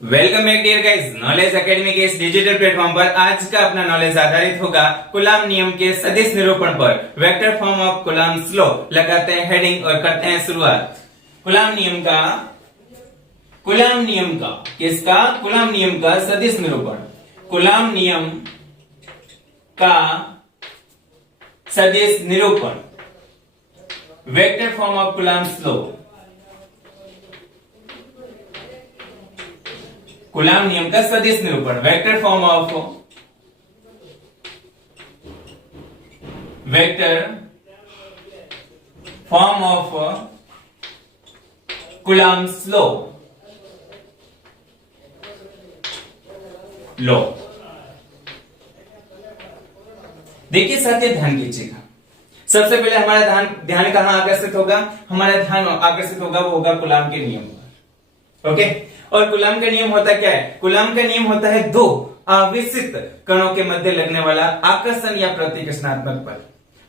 Welcome back dear guys, knowledge academy के इस digital platform पर आज का अपना नॉलेज आधारित होगा कुलाम नियम के सदिश निरूपण पर। Vector form of Coulomb's law लगाते हैं हेडिंग और करते हैं शुरुआत। कुलाम नियम का किसका? कुलाम नियम का सदिश निरूपण। कुलाम नियम का सदिश निरूपण, vector form of Coulomb's law. कुलाम नियम का सदिश निरूपण, vector form of Coulomb's law. देखिए साथियों, ध्यान कीजिएगा। सबसे पहले हमारा ध्यान कहां आकर्षित होगा? हमारा ध्यान आकर्षित होगा वो होगा कुलाम के नियम पर। ओके, और कुलाम का नियम होता क्या है? कुलाम का नियम होता है दो आवेशित कणों के मध्य लगने वाला आकर्षण या प्रतिकर्षणात्मक बल।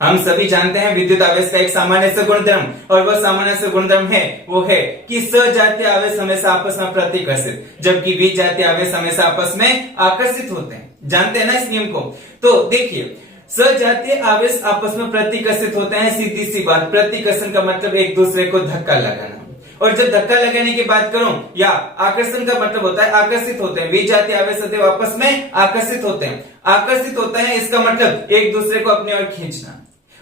हम सभी जानते हैं विद्युत आवेश का एक सामान्य से गुणधर्म, और वह सामान्य से गुणधर्म है वो है कि सजातीय आवेश हमेशा आपस में प्रतिकर्षित, जबकि विजातीय आवेश हमेशा आपस में आकर्षित होते हैं। जानते हैं ना इस नियम को? तो देखिए, सजातीय आवेश आपस में प्रतिकर्षित होते हैं। सीधी सी बात, प्रतिकर्षण का मतलब एक दूसरे को धक्का लगाना, और जब धक्का लगाने की बात करूं या आकर्षण का मतलब होता है आकर्षित होते हैं। विजातीय आवेश सदैव आपस में आकर्षित होते हैं। आकर्षित होते हैं इसका मतलब एक दूसरे को अपनी ओर खींचना।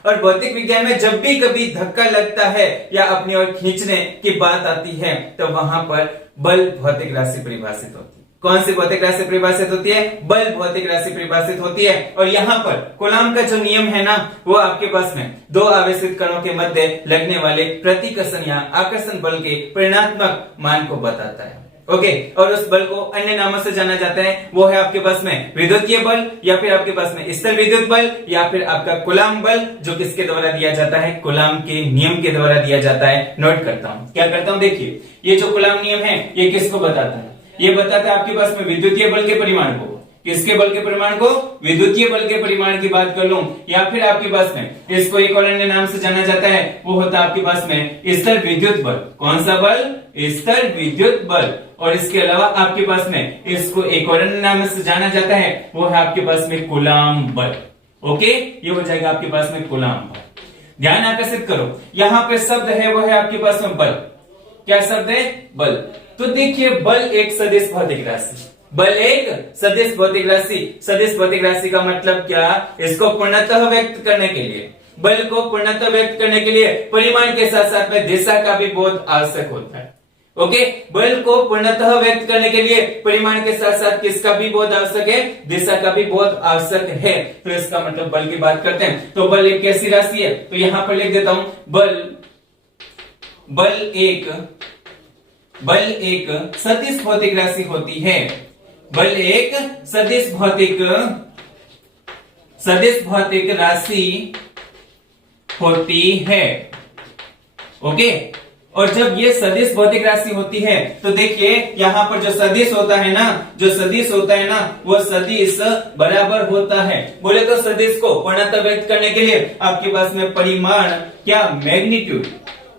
और भौतिक विज्ञान में जब भी कभी धक्का लगता है या अपनी ओर खींचने की बात आती है तो वहां पर बल भौतिक राशि परिभाषित होती है। कौन सी भौतिक राशि परिभाषित होती है? बल भौतिक राशि परिभाषित होती है। और यहाँ पर कुलाम का जो नियम है ना, वो आपके पास में दो आवेशित कणों के मध्य लगने वाले प्रतिकर्षण या आकर्षण बल के परिणात्मक मान को बताता है। ओके, और उस बल को अन्य नामों से जाना जाता है। वो है आपके पास में विद्युतीय बल, या फिर आपके पास में स्थिर विद्युत बल, या फिर आपका कुलाम बल, जो किसके द्वारा दिया जाता है? कुलाम के नियम के द्वारा दिया जाता है। नोट करता हूं, क्या करता हूं? देखिए, ये जो कुलाम नियम है ये किसको बताता है? ये बताता है आपके पास में विद्युतीय बल के परिमाण को। किसके बल के परिमाण को? विद्युतीय बल के परिमाण की बात कर लूं, या फिर आपके पास में इसको एक और अन्य नाम से जाना जाता है, वो होता है आपके पास में स्थिर विद्युत बल। कौन सा बल? स्थिर विद्युत बल। और इसके अलावा आपके पास में इसको एक और अन्य नाम से जाना जाता है, वो है आपके पास में कुलाम बल। ओके, ये हो जाएगा आपके पास में कुलाम बल। ध्यान आकर्षित करो, यहां पे शब्द है वो है आपके पास में बल। क्या शब्द है? बल। तो देखिए, बल एक सदिश भौतिक राशि, बल एक सदिश भौतिक राशि। सदिश भौतिक राशि का मतलब क्या? इसको पूर्णतः व्यक्त करने के लिए, बल को पूर्णतः व्यक्त करने के लिए परिमाण के साथ साथ में दिशा का भी बोध आवश्यक होता है। ओके, बल को पूर्णतः व्यक्त करने के लिए परिमाण के साथ साथ किसका भी बोध आवश्यक है? दिशा का भी बोध आवश्यक है। तो इसका मतलब बल की बात करते हैं तो बल एक कैसी राशि है? तो यहां पर लिख देता हूं, बल एक सदिश भौतिक राशि होती है। बल एक सदिश भौतिक राशि होती है। ओके, और जब ये सदिश भौतिक राशि होती है तो देखिए, यहां पर जो सदिश होता है ना, वो सदिश बराबर होता है। बोले तो सदिश को पूर्णतः व्यक्त करने के लिए आपके पास में परिमाण, क्या? मैग्नीट्यूड,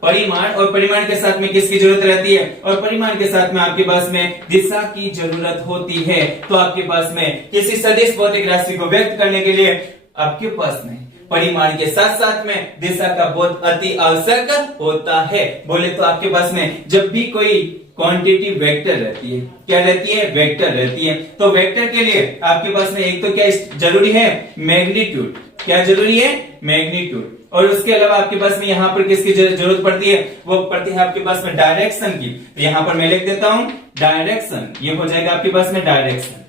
परिमाण, और परिमाण के साथ में किसकी जरूरत रहती है? और परिमाण के साथ में आपके पास में दिशा की जरूरत होती है। तो आपके पास में किसी सदिश भौतिक राशि को व्यक्त करने के लिए आपके पास में परिमाण के साथ साथ में दिशा का बोध अति आवश्यक होता है। बोले तो आपके पास में जब भी कोई क्वांटिटी वेक्टर रहती है, क्या रहती है? वेक्टर रहती है। तो वेक्टर के लिए आपके पास में एक तो क्या जरूरी है? मैग्नीट्यूड। क्या जरूरी है? मैग्नीट्यूड। और उसके अलावा आपके पास में यहाँ पर किसकी जरूरत पड़ती है? वो पड़ती है आपके पास में डायरेक्शन की। तो यहाँ पर मैं लिख देता हूं डायरेक्शन, ये हो जाएगा आपके पास में डायरेक्शन।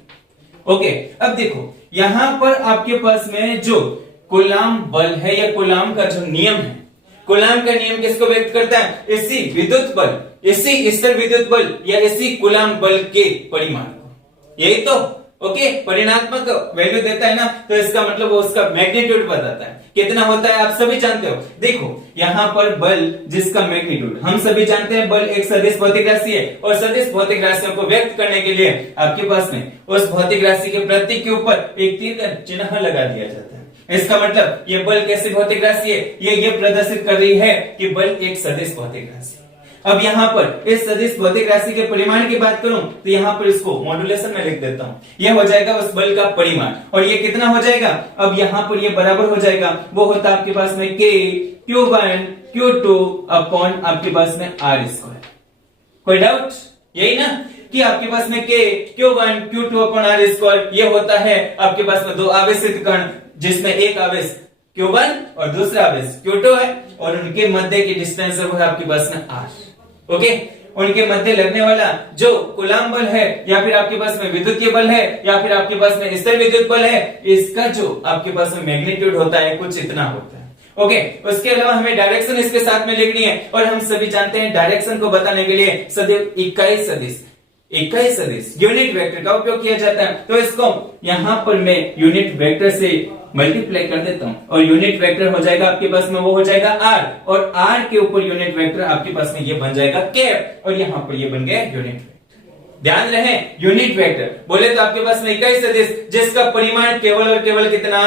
ओके, अब देखो, यहां पर आपके पास में जो कुलाम बल है या कुलाम का जो नियम है, कुलाम का नियम किसको व्यक्त करता है? इसी विद्युत बल, इसी स्थिर विद्युत बल या इसी कुलाम बल के परिमाण को। यही तो ओके, परिणात्मक वैल्यू देता है ना, तो इसका मतलब वो उसका मैग्नीट्यूड बताता है। कितना होता है आप सभी जानते हो। देखो, यहाँ पर बल जिसका मैग्नीट्यूड, हम सभी जानते हैं बल एक सदिश भौतिक राशि है, और सदिश भौतिक राशियों को व्यक्त करने के लिए आपके पास में उस भौतिक राशि के प्रतीक के ऊपर एक तीर का चिन्ह लगा दिया जाता है। इसका मतलब ये बल कैसी भौतिक राशि है? ये प्रदर्शित कर रही है कि बल एक सदिश भौतिक राशि है। अब यहाँ पर इस सदिश भौतिक राशि के परिमाण की बात करूं तो यहाँ पर इसको मॉड्यूलेशन में लिख देता हूं। यह हो जाएगा उस बल का परिमाण, और ये कितना हो जाएगा, अब यहाँ पर ये बराबर हो जाएगा, वो होता है आपके पास में K Q1 Q2 अपॉन आपके पास में R स्क्वायर। कोई डाउट? यही ना कि आपके पास में K Q1 Q2 upon R square ये होता है आपके पास में दो आवेशित कण, जिसमें एक आवेश Q1 और दूसरा आवेश Q2 है, और उनके मध्य की डिस्टेंस है वो है आपके पास में R। ओके, उनके मध्य लगने वाला जो कूलम्ब बल है, या फिर आपके पास में विद्युतीय बल है, या फिर आपके पास में स्थिर विद्युत बल है, इसका जो आपके पास में मैग्नीट्यूड होता है कुछ इतना होता है। ओके, उसके अलावा हमें डायरेक्शन इसके साथ में लिखनी है, और हम सभी जानते हैं डायरेक्शन को बताने के लिए सदैव इकाई सदिश यूनिट वेक्टर का उपयोग किया जाता है। तो इसको यहां पर मैं यूनिट वेक्टर से मल्टीप्लाई कर देता हूं, और यूनिट वेक्टर हो जाएगा आपके पास में वो हो जाएगा R, और R के ऊपर यूनिट वेक्टर आपके पास में ये बन जाएगा कैप, और यहां पर ये बन गया यूनिट वेक्टर। ध्यान रहे, यूनिट वेक्टर बोले तो आपके पास में इकाई सदिश जिसका परिमाण केवल और केवल कितना,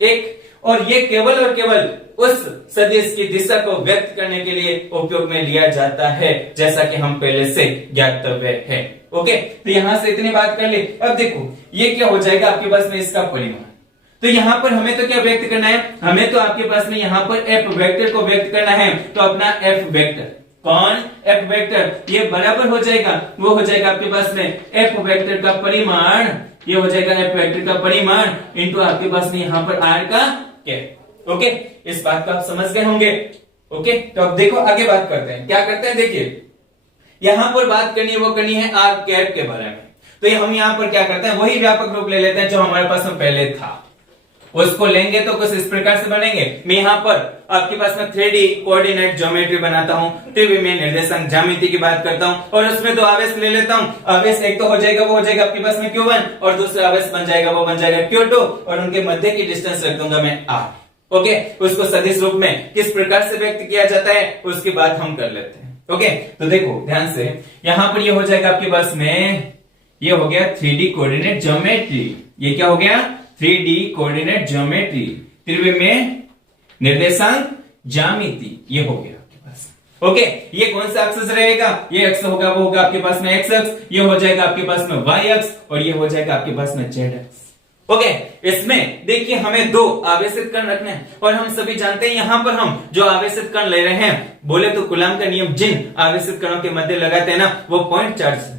एक, और ये केवल और केवल उस सदिश की दिशा को व्यक्त करने के लिए उपयोग में लिया जाता है, जैसा कि हम पहले से ज्ञातव्य है। ओके, तो यहां से इतनी बात कर ले। अब देखो ये क्या हो जाएगा आपके पास में इसका परिमाण, तो यहां पर हमें तो क्या व्यक्त करना है, हमें तो आपके पास में यहां पर एफ वेक्टर को व्यक्त करना है। तो अपना एफ वेक्टर, कौन, एफ वेक्टर, ये बराबर हो जाएगा, वो हो जाएगा आपके पास में एफ वेक्टर का परिमाण, ये हो जाएगा एफ वेक्टर का परिमाण इंटू आपके पास में यहां पर आर का कैप। ओके, इस बात को आप समझ गए होंगे। ओके, तो अब देखो आगे बात करते हैं, क्या करते हैं, देखिए यहां पर बात करनी है वो करनी है आर कैप के बारे में। तो ये हम यहां पर क्या करते हैं, वही व्यापक रूप ले लेते हैं जो हमारे पास में पहले था, उसको लेंगे तो कुछ इस प्रकार से बनेंगे। मैं यहाँ पर आपके पास में 3D कोऑर्डिनेट ज्योमेट्री बनाता हूँ, त्रिविमीय निर्देशांक ज्यामिति की बात करता हूँ, और उसमें दो आवेश ले लेता हूँ। आवेश एक तो हो जाएगा वो हो जाएगा आपके पास में Q1, और दूसरा आवेश बन जाएगा वो बन जाएगा Q2, और उनके मध्य की डिस्टेंस रख दूंगा मैं R। ओके, उसको सदिश रूप में किस प्रकार से व्यक्त किया जाता है उसकी बात हम कर लेते हैं। ओके, तो देखो ध्यान से, यहां पर ये हो जाएगा आपके पास में, ये हो गया 3D कोऑर्डिनेट ज्योमेट्री, ये क्या हो गया 3D कोऑर्डिनेट ज्योमेट्री, त्रिविमीय निर्देशांक ज्यामिति, ये हो गया आपके पास। ओके, ये कौन सा एक्सिस रहेगा, ये एक्स होगा, वो होगा आपके पास में एक्स अक्ष, ये हो जाएगा आपके पास में वाई अक्ष, और ये हो जाएगा आपके पास में जेड अक्ष। ओके, इसमें देखिए हमें दो आवेशित कण रखने हैं, और हम सभी जानते हैं यहां पर हम जो आवेशित कण ले रहे हैं, बोले तो कूलम्ब का नियम जिन आवेशित कणों के मध्य लगाते हैं ना, वो पॉइंट चार्ज है,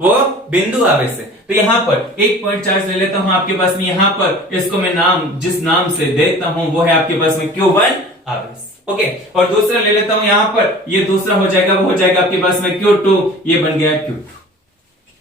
वो बिंदु आवेश है। तो यहां पर एक पॉइंट चार्ज ले लेता हूं आपके पास में, यहां पर इसको मैं नाम जिस नाम से देता हूं वो है आपके पास में Q1 आवेश। ओके, और दूसरा ले लेता हूं यहां पर, ये दूसरा हो जाएगा वो हो जाएगा आपके पास में Q2, ये बन गया Q2।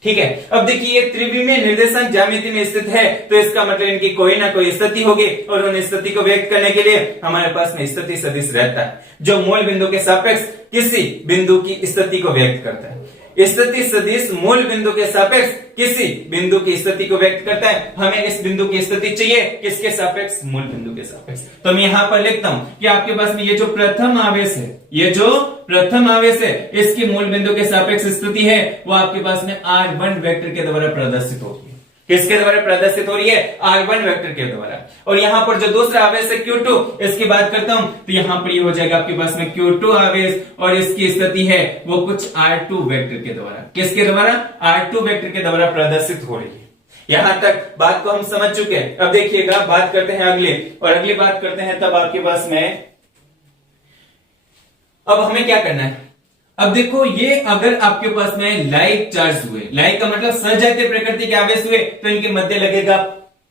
ठीक है, अब देखिए ये त्रिविमीय निर्देशांक ज्यामिति में स्थित है, तो इसका मतलब इनकी कोई ना कोई स्थिति होगी, और उन स्थिति को व्यक्त करने के लिए हमारे पास में स्थिति सदिश रहता है, जो मूल बिंदु के सापेक्ष किसी बिंदु की स्थिति को व्यक्त करता है। स्थिति सदिश मूल बिंदु के सापेक्ष किसी बिंदु की स्थिति को व्यक्त करता है। हमें इस बिंदु की स्थिति चाहिए किसके सापेक्ष, मूल बिंदु के सापेक्ष। तो मैं यहां पर लिखता हूं कि आपके पास में ये जो प्रथम आवेश है, ये जो प्रथम आवेश है, इसकी मूल बिंदु के सापेक्ष स्थिति है वो आपके पास में R1 वेक्टर के द्वारा प्रदर्शित होगी। किसके द्वारा प्रदर्शित हो रही है, R1 वेक्टर के द्वारा। और यहां पर जो दूसरा आवेश है Q2, इसकी बात करता हूं तो यहां पर ये हो जाएगा आपके पास में Q2 आवेश, और इसकी स्थिति है वो कुछ R2 वेक्टर के द्वारा, किसके द्वारा, R2 वेक्टर के द्वारा प्रदर्शित हो रही है। यहां तक बात को हम समझ चुके हैं। अब देखिएगा बात करते हैं अगले, और अगली बात करते हैं तब आपके पास में, अब हमें क्या करना है। अब देखो ये अगर आपके पास में लाइक चार्ज हुए, लाइक का मतलब सजातीय प्रकृति के आवेश हुए, तो इनके मध्य लगेगा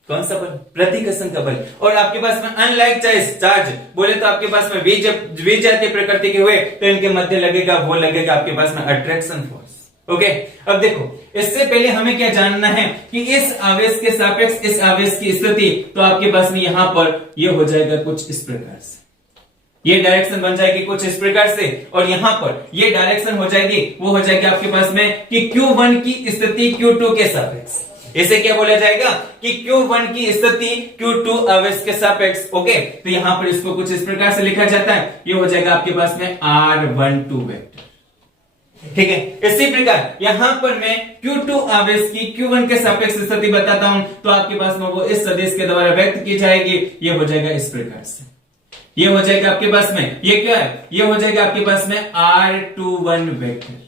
कौन सा बल, प्रतिकर्षण का बल। और आपके पास में अनलाइक चार्ज बोले तो आपके पास में विजातीय प्रकृति के हुए, तो इनके मध्य लगेगा वो लगेगा आपके पास में अट्रैक्शन फोर्स। ओके, अब देखो इससे पहले हमें क्या जानना है कि इस आवेश के सापेक्ष इस आवेश की स्थिति, तो आपके पास में यहां पर ये हो जाएगा कुछ इस प्रकार से, ये डायरेक्शन बन जाएगी कुछ इस प्रकार से, और यहां पर ये डायरेक्शन हो जाएगी वो हो जाएगी आपके पास में कि Q1 की स्थिति Q2 के सापेक्ष। इसे क्या बोला जाएगा कि Q1 की स्थिति Q2 आवेश के सापेक्ष। ओके, तो यहां पर इसको कुछ इस प्रकार से लिखा जाता है, ये हो जाएगा आपके पास में R12 वेक्टर। ठीक है, इसी प्रकार यहां पर मैं Q2 आवेश की Q1 के सापेक्ष स्थिति बताता हूं, तो आपके पास में वो इस सदिश के द्वारा व्यक्त की जाएगी, ये हो जाएगा इस प्रकार से। ये हो जाएगा आपके पास में, ये क्या है, ये हो जाएगा आपके पास में R21 वेक्टर।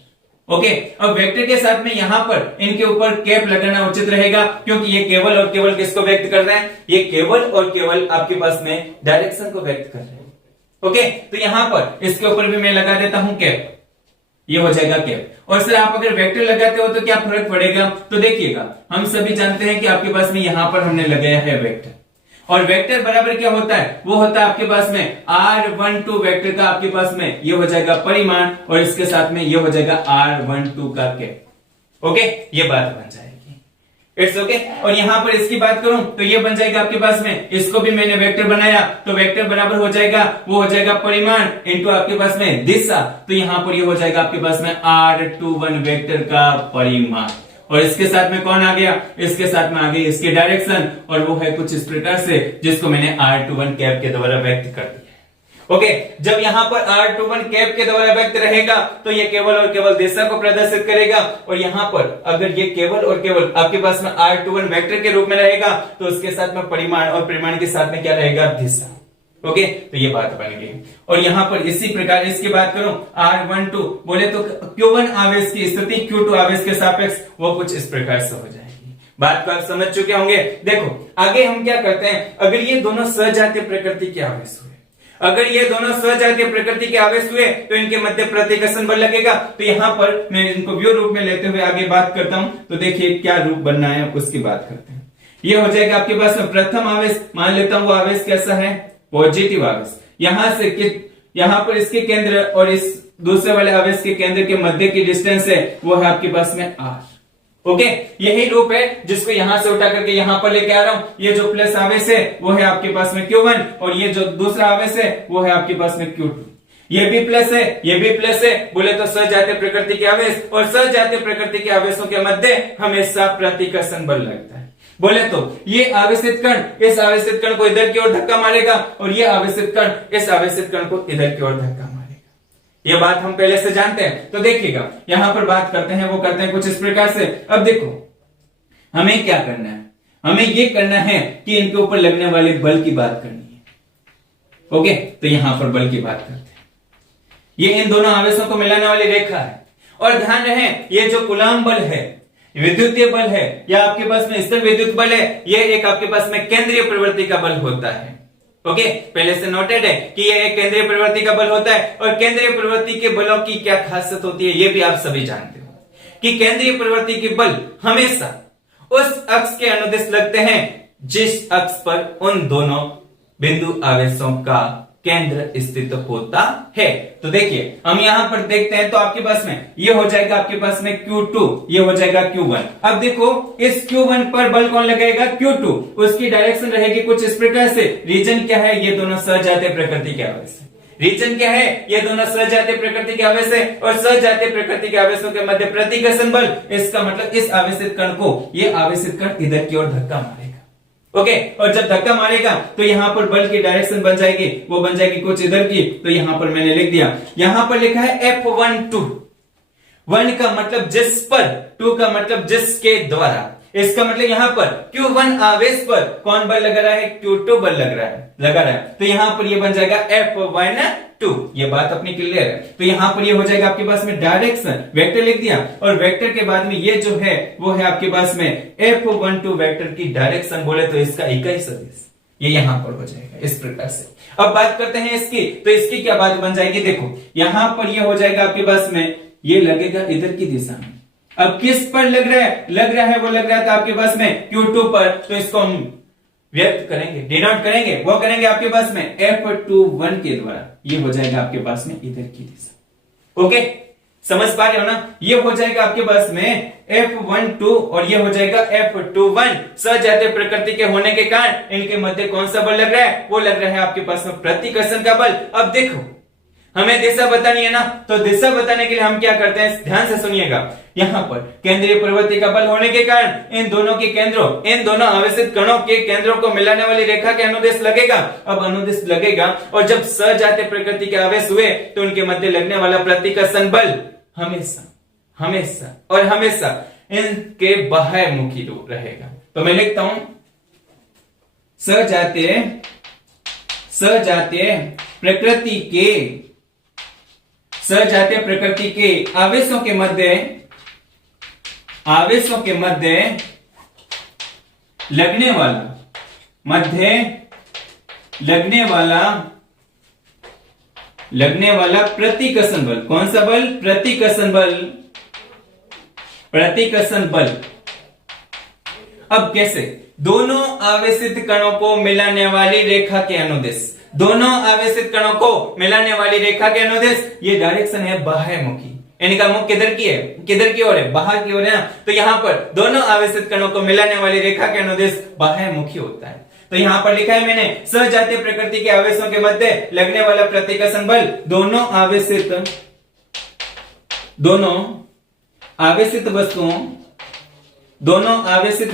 ओके, अब वेक्टर के साथ में यहां पर इनके ऊपर कैप लगाना उचित रहेगा, क्योंकि ये केवल और केवल किसको व्यक्त कर रहे हैं, ये केवल और केवल आपके पास में डायरेक्शन को व्यक्त कर रहे हैं। ओके, तो यहां पर इसके ऊपर भी मैं लगा देता हूं कैप, ये हो जाएगा कैप। और सर आप अगर वेक्टर लगाते हो तो क्या फर्क पड़ेगा, तो देखिएगा हम सभी जानते हैं कि आपके पास में यहां पर हमने लगाया है वेक्टर, और वेक्टर बराबर क्या होता है, वो होता है आपके पास में R12 वेक्टर का आपके पास में ये हो जाएगा परिमाण, और इसके साथ में ये हो जाएगा R12 का कैप। ओके, ये बात बन जाएगी, इट्स ओके। और यहां पर इसकी बात करूं तो ये बन जाएगा आपके पास में, इसको भी मैंने वेक्टर बनाया, तो वेक्टर बराबर हो जाएगा, वो हो जाएगा परिमाण इनटू आपके पास में दिशा, तो यहां पर ये हो जाएगा आपके पास में R21 वेक्टर का परिमाण। और इसके साथ में कौन आ गया, इसके साथ में आ गई इसके डायरेक्शन, और वो है कुछ इस प्रकार से, जिसको मैंने R21 कैप के द्वारा व्यक्त कर दिया। ओके, जब यहां पर R21 कैप के द्वारा व्यक्त रहेगा तो ये केवल और केवल दिशा को प्रदर्शित करेगा, और यहां पर अगर ये केवल और केवल आपके पास में R21 वेक्टर के रूप में रहेगा तो उसके साथ में परिमाण, और परिमाण के साथ में क्या रहेगा, दिशा। ओके, तो ये बात बन गई। और यहां पर इसी प्रकार इसकी बात करूं, R12 बोले तो Q1 आवेश की स्थिति Q2 आवेश के सापेक्ष वो कुछ इस प्रकार से हो जाएगी। बात को आप समझ चुके होंगे। देखो आगे हम क्या करते हैं, अगर ये दोनों सजातीय प्रकृति के आवेश हुए, अगर ये दोनों सजातीय प्रकृति के आवेश हुए तो इनके मध्य प्रतिकर्षण बल लगेगा। तो यहां पर मैं इनको व्यू रूप में लेते हुए आगे बात करता हूं, तो देखिए क्या रूप बनना है उसकी बात करते हैं। ये हो जाएगा आपके पास में प्रथम आवेश, मान लेता हूं वो आवेश कैसा है, पॉजिटिव आवेश। यहां से यहां पर इसके केंद्र और इस दूसरे वाले आवेश के केंद्र के मध्य की डिस्टेंस है वो है आपके पास में R। ओके, यही रूप है जिसको यहां से उठा करके यहां पर लेके आ रहा हूं। ये जो प्लस आवेश है वो है आपके पास में Q1, और ये जो दूसरा आवेश है वो है आपके पास में Q2। ये भी प्लस है, ये भी प्लस है, बोले तो सजातीय प्रकृति के आवेश और सजातीय प्रकृति के आवेशों के मध्य हमेशा प्रतिकर्षण बल लगता है। बोले तो ये आवेशित कण इस आवेशित कण को इधर की ओर धक्का मारेगा, और ये आवेशित कण इस आवेशित कण को इधर की ओर धक्का मारेगा। ये बात हम पहले से जानते हैं। तो देखिएगा यहां पर बात करते हैं, वो करते हैं कुछ इस प्रकार से। अब देखो हमें क्या करना है, हमें ये करना है कि इनके ऊपर लगने वाले बल की बात करनी है। ओके, तो यहां पर बल की बात करते हैं। ये इन दोनों आवेशों को मिलाने वाली रेखा है, और ध्यान रहे ये जो कूलम्ब बल है, विद्युतीय बल है, या आपके पास में स्थिर विद्युत बल है, ये एक आपके पास में केंद्रीय प्रवृत्ति का बल होता है। ओके, पहले से नोटेड है कि ये एक केंद्रीय प्रवृत्ति का बल होता है, और केंद्रीय प्रवृत्ति के बलों की क्या खासियत होती है ये भी आप सभी जानते हो कि केंद्रीय प्रवृत्ति के बल हमेशा उस अक्ष के अनुदिश लगते हैं जिस अक्ष पर उन दोनों बिंदु आवेशों का केंद्र स्थित होता है। तो देखिए हम यहां पर देखते हैं, तो आपके पास में ये हो जाएगा आपके पास में Q2, ये हो जाएगा Q1। अब देखो इस Q1 पर बल कौन लगाएगा, Q2। उसकी डायरेक्शन रहेगी कुछ इस प्रकार से। रीजन क्या है, ये दोनों सजातीय प्रकृति के आवेश है। रीजन क्या है, ये दोनों सजातीय प्रकृति के आवेश है, और सजातीय प्रकृति के आवेशों के मध्य प्रतिकर्षण बल, इसका मतलब इस आवेशित कण को ये आवेशित कण इधर की ओर धक्का मारेगा। ओके, और जब धक्का मारेगा तो यहां पर बल की डायरेक्शन बन जाएगी, वो बन जाएगी कुछ इधर की। तो यहां पर मैंने लिख दिया, यहां पर लिखा है F12। 1 का मतलब जिस पर, 2 का मतलब जिसके द्वारा। इसका मतलब यहां पर Q1 आवेश पर कौन बल लगा रहा है, Q2 बल लगा रहा है। तो यहां पर ये बन जाएगा F12। ये बात अपनी क्लियर है। तो यहां पर ये हो जाएगा आपके पास में डायरेक्शन, वेक्टर लिख दिया, और वेक्टर के बाद में ये जो है वो है आपके पास में F12 वेक्टर की डायरेक्शन, बोले तो इसका इकाई सदिश, ये यहां पर हो जाएगा इस प्रकार से। अब बात करते हैं इसकी, तो इसकी क्या बात बन जाएगी, देखो यहां पर ये हो जाएगा आपके पास में, ये लगेगा इधर की दिशा में। अब किस पर लग रहा है, वो लग रहा था आपके पास में Q2 पर, तो इसको हम व्यक्त करेंगे, डिनोट करेंगे, वो करेंगे आपके पास में F21 के द्वारा। ये हो जाएगा आपके पास में इधर की दिशा। ओके, समझ पा रहे हो ना। ये हो जाएगा आपके पास में F12 और ये हो जाएगा F21। सजातीय प्रकृति के होने के कारण इनके मध्य कौन सा बल लग रहा है, वो लग रहा है आपके पास में प्रतिकर्षण का बल। अब देखो हमें दिशा बतानी है ना, तो दिशा बताने के लिए हम क्या करते हैं, ध्यान से सुनिएगा। यहां पर केंद्रीय प्रवृत्ति का बल होने के कारण इन दोनों के केंद्रों, इन दोनों आवेशित कणों के केंद्रों को मिलाने वाली रेखा के अनुदिश लगेगा। अब अनुदिश लगेगा, और जब सजातीय प्रकृति के आवेश हुए तो उनके मध्य लगने वाला प्रतिकर्षण बल हमेशा हमेशा और हमेशा इनके बाह्यमुखी रूप रहेगा। तो मैं लिखता हूं सजातीय प्रकृति के आवेशों के मध्य लगने वाला प्रतिकर्षण बल। कौन सा बल? प्रतिकर्षण बल। अब कैसे? दोनों आवेशित कणों को मिलाने वाली रेखा के अनुदेश, ये डायरेक्शन है बाह्यमुखी, इनका मुख किधर की ओर है? बाहर की ओर है ना। तो यहाँ पर दोनों आवेशित कणों को मिलाने वाली रेखा के अनुदेश बाह्यमुखी होता है। तो यहाँ पर लिखा है मैंने, सजातीय प्रकृति के आवेशों के मध्य लगने वाला प्रतिकर्षण बल दोनों आवेशित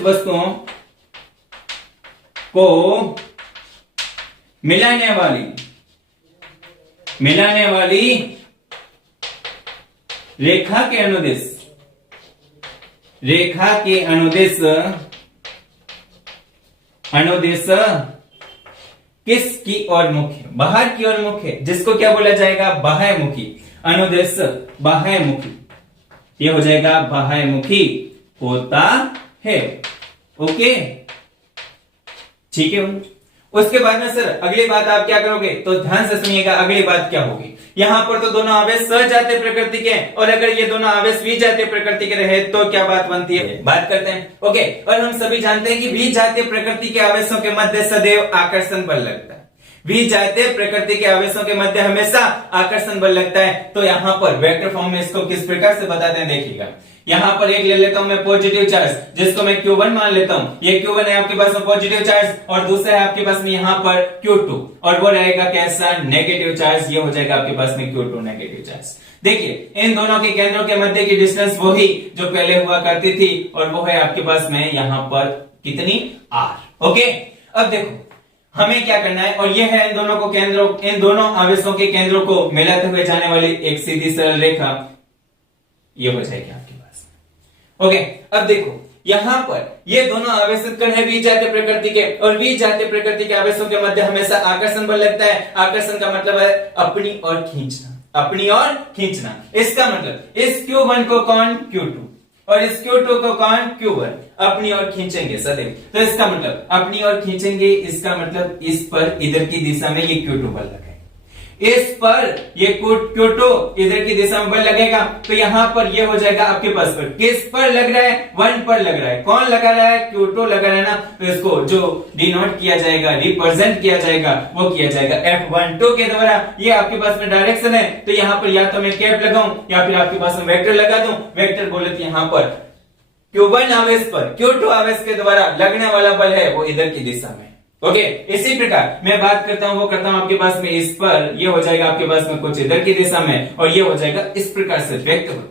वस्तुओं को मिलाने वाली रेखा के अनुदेश किसकी ओर मुख्य? बाहर की ओर मुख्य, जिसको क्या बोला जाएगा? बाह्यमुखी। अनुदेश बाह्यमुखी, ये हो जाएगा बाह्यमुखी होता है। ओके, ठीक है। उसके बाद में सर अगली बात आप क्या करोगे? तो ध्यान से सुनिएगा, अगली बात क्या होगी। यहाँ पर तो दोनों आवेश सजातीय प्रकृति के, और अगर ये दोनों आवेश विजातीय प्रकृति के रहे तो क्या बात बनती है? बात करते हैं। ओके, और हम सभी जानते हैं कि विजातीय प्रकृति के आवेशों के मध्य सदैव आकर्षण बल लगता है। विजातीय प्रकृति के आवेशों के मध्य हमेशा आकर्षण बल लगता है। तो यहाँ पर वेक्टर फॉर्म में इसको किस प्रकार से बताते हैं देखिएगा। यहाँ पर एक ले लेता हूं मैं पॉजिटिव चार्ज, जिसको मैं Q1 मान लेता हूं। ये Q1 है आपके पास में पॉजिटिव चार्ज, और दूसरा है आपके पास में यहाँ पर Q2, और वो रहेगा कैसा? Negative charge. ये हो जाएगा आपके पास में Q2 नेगेटिव चार्ज। देखिए, इन दोनों के केंद्रों के मध्य की डिस्टेंस वही जो पहले हुआ करती थी, और वो है आपके पास में यहाँ पर कितनी? R। ओके, अब देखो हमें क्या करना है, और ये है इन दोनों आवेशों के केंद्रों को मिलाते हुए जाने वाली एक सीधी सरल रेखा, ये हो जाएगी आपके पास। ओके, अब देखो यहाँ पर ये दोनों आवेशित कण है विजातीय प्रकृति के, और विजातीय प्रकृति के आवेशों के मध्य हमेशा आकर्षण बल लगता है। आकर्षण का मतलब है अपनी ओर खींचना। इसका मतलब इस Q1 को कौन? Q2, और इस Q2 को कौन? Q1 अपनी ओर खींचेंगे सदैव। तो इसका मतलब अपनी ओर खींचेंगे, इसका मतलब इस पर इधर की दिशा में ये Q2 बल लगेगा, इस पर ये Q2 इधर की दिशा में बल लगेगा। तो यहाँ पर ये हो जाएगा आपके पास पर, किस पर लग रहा है? 1 पर लग रहा है। कौन लगा रहा है? Q2 लगा रहा है ना। तो इसको जो डिनोट किया जाएगा, रिप्रेजेंट किया जाएगा, वो किया जाएगा F12 के द्वारा। ये आपके पास में डायरेक्शन है। तो यहाँ पर या तो मैं कैप लगाऊं या फिर आपके पास में वेक्टर लगा दूं। वेक्टर बोले तो यहाँ पर Q1 आवेश पर Q2 आवेश के द्वारा लगने वाला बल है वो इधर की दिशा में। ओके, इसी प्रकार मैं बात करता हूं आपके पास में इस पर, ये हो जाएगा आपके पास में कुछ इधर की दिशा में, और ये हो जाएगा इस प्रकार से व्यक्त होता है।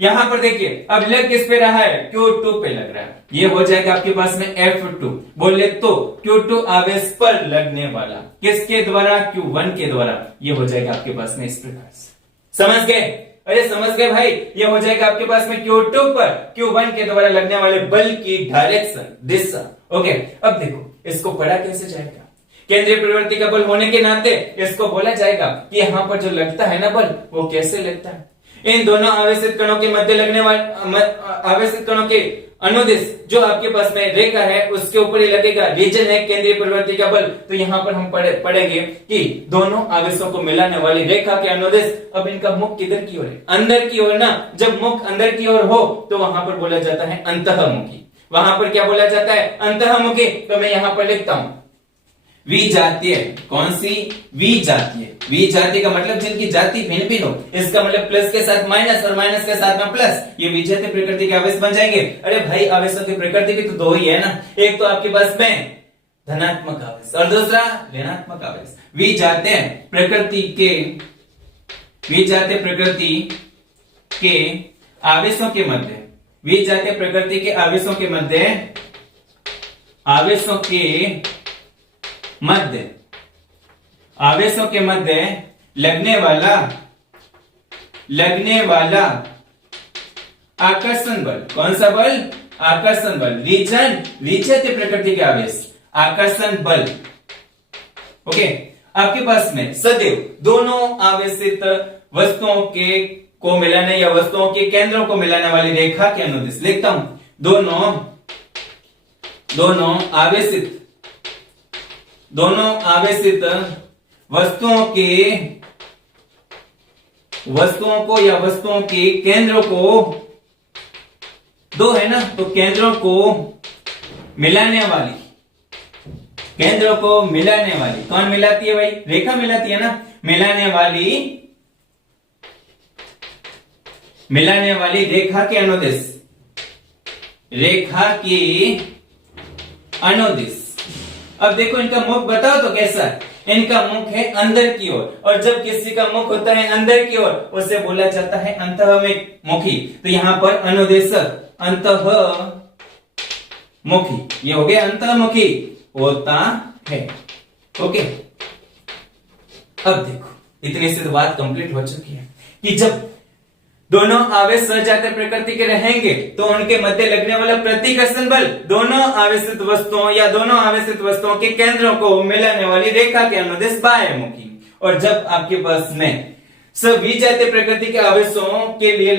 यहां पर देखिए अब लग किस पे रहा है? Q2 पे लग रहा है। ये हो जाएगा आपके पास में F2। बोले तो Q2 आवेश पर लगने वाला, किसके द्वारा? Q1 के द्वारा। ये हो जाएगा आपके पास में इस प्रकार से। समझ गए? अरे समझ गए भाई। ये हो जाएगा आपके पास में Q2 पर Q1 के द्वारा लगने वाले बल की डायरेक्शन, दिशा। ओके, अब देखो इसको पढ़ा कैसे जाएगा? केंद्रीय परिवर्ती का बल होने के नाते इसको बोला जाएगा कि यहाँ पर जो लगता है ना बल, वो कैसे लगता है? इन दोनों आवेशित कणों के मध्य लगने वाले आवेशित कणों के अनुदिश जो आपके पास में रेखा है उसके ऊपर ही लगेगा। रीजन है केंद्रीय परिवर्ती का बल। तो यहाँ पर हम पढ़ेंगे कि दोनों आवेशों को मिलाने वाली रेखा के अनुदिश। अब इनका मुख किधर की ओर है? अंदर की ओर ना। जब मुख अंदर की ओर हो तो वहां पर बोला जाता है अंतःमुखी। वहां पर क्या बोला जाता है? अंतःमुखी। तो मैं यहां पर लिखता हूं विजातीय। कौन सी? विजातीय। विजातीय का मतलब जिनकी जाति भिन्न भिन्न हो। इसका मतलब प्लस के साथ माइनस और माइनस के साथ में प्लस, ये विजातीय प्रकृति के आवेश बन जाएंगे। अरे भाई आवेशों की प्रकृति भी तो दो ही है ना, एक तो आपके पास में धनात्मक आवेश और दूसरा ऋणात्मक आवेश। विजातीय प्रकृति के आवेशों के मध्य, विजातीय प्रकृति के आवेशों के मध्य लगने वाला आकर्षण बल। कौन सा बल? आकर्षण बल। रीजन विजातीय प्रकृति के आवेश, आकर्षण बल। ओके, आपके पास में सदैव दोनों आवेशित वस्तुओं के को मिलाने या वस्तुओं के केंद्रों को मिलाने वाली रेखा के अनुदिश लिखता हूं। दोनों आवेशित वस्तुओं को या वस्तुओं के केंद्रों को, दो है ना, तो केंद्रों को मिलाने वाली कौन मिलाती है भाई? रेखा मिलाती है ना। मिलाने वाली रेखा के अनुदिश। अब देखो इनका मुख बताओ तो कैसा है? इनका मुख है अंदर की ओर, और जब किसी का मुख होता है अंदर की ओर उसे बोला जाता है अंतःमुखी। तो यहां पर अनुदेशक अंतःमुखी, ये हो गया अंतःमुखी होता है। ओके, अब देखो इतनी से बात कंप्लीट हो चुकी है कि जब दोनों आवेश सजातीय प्रकृति के रहेंगे तो उनके मध्य लगने वाला प्रतिकर्षण बल दोनों आवेशित वस्तुओं या दोनों आवेशित वस्तुओं के केंद्रों को मिलाने वाली रेखा के अनुदिश बाह्यमुखी। और जब आपके पास में विजातीय प्रकृति के आवेशों के लिए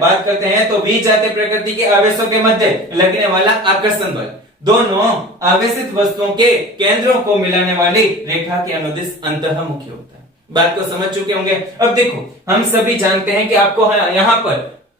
बात करते हैं तो विजातीय प्रकृति के आवेशों के मध्य लगने वाला आकर्षण बल दोनों आवेशित वस्तुओं के केंद्रों को मिलाने वाली रेखा के अनुदिश अंतःमुखी होता है। बात को समझ चुके होंगे। अब देखो हम सभी जानते हैं कि आपको यहाँ पर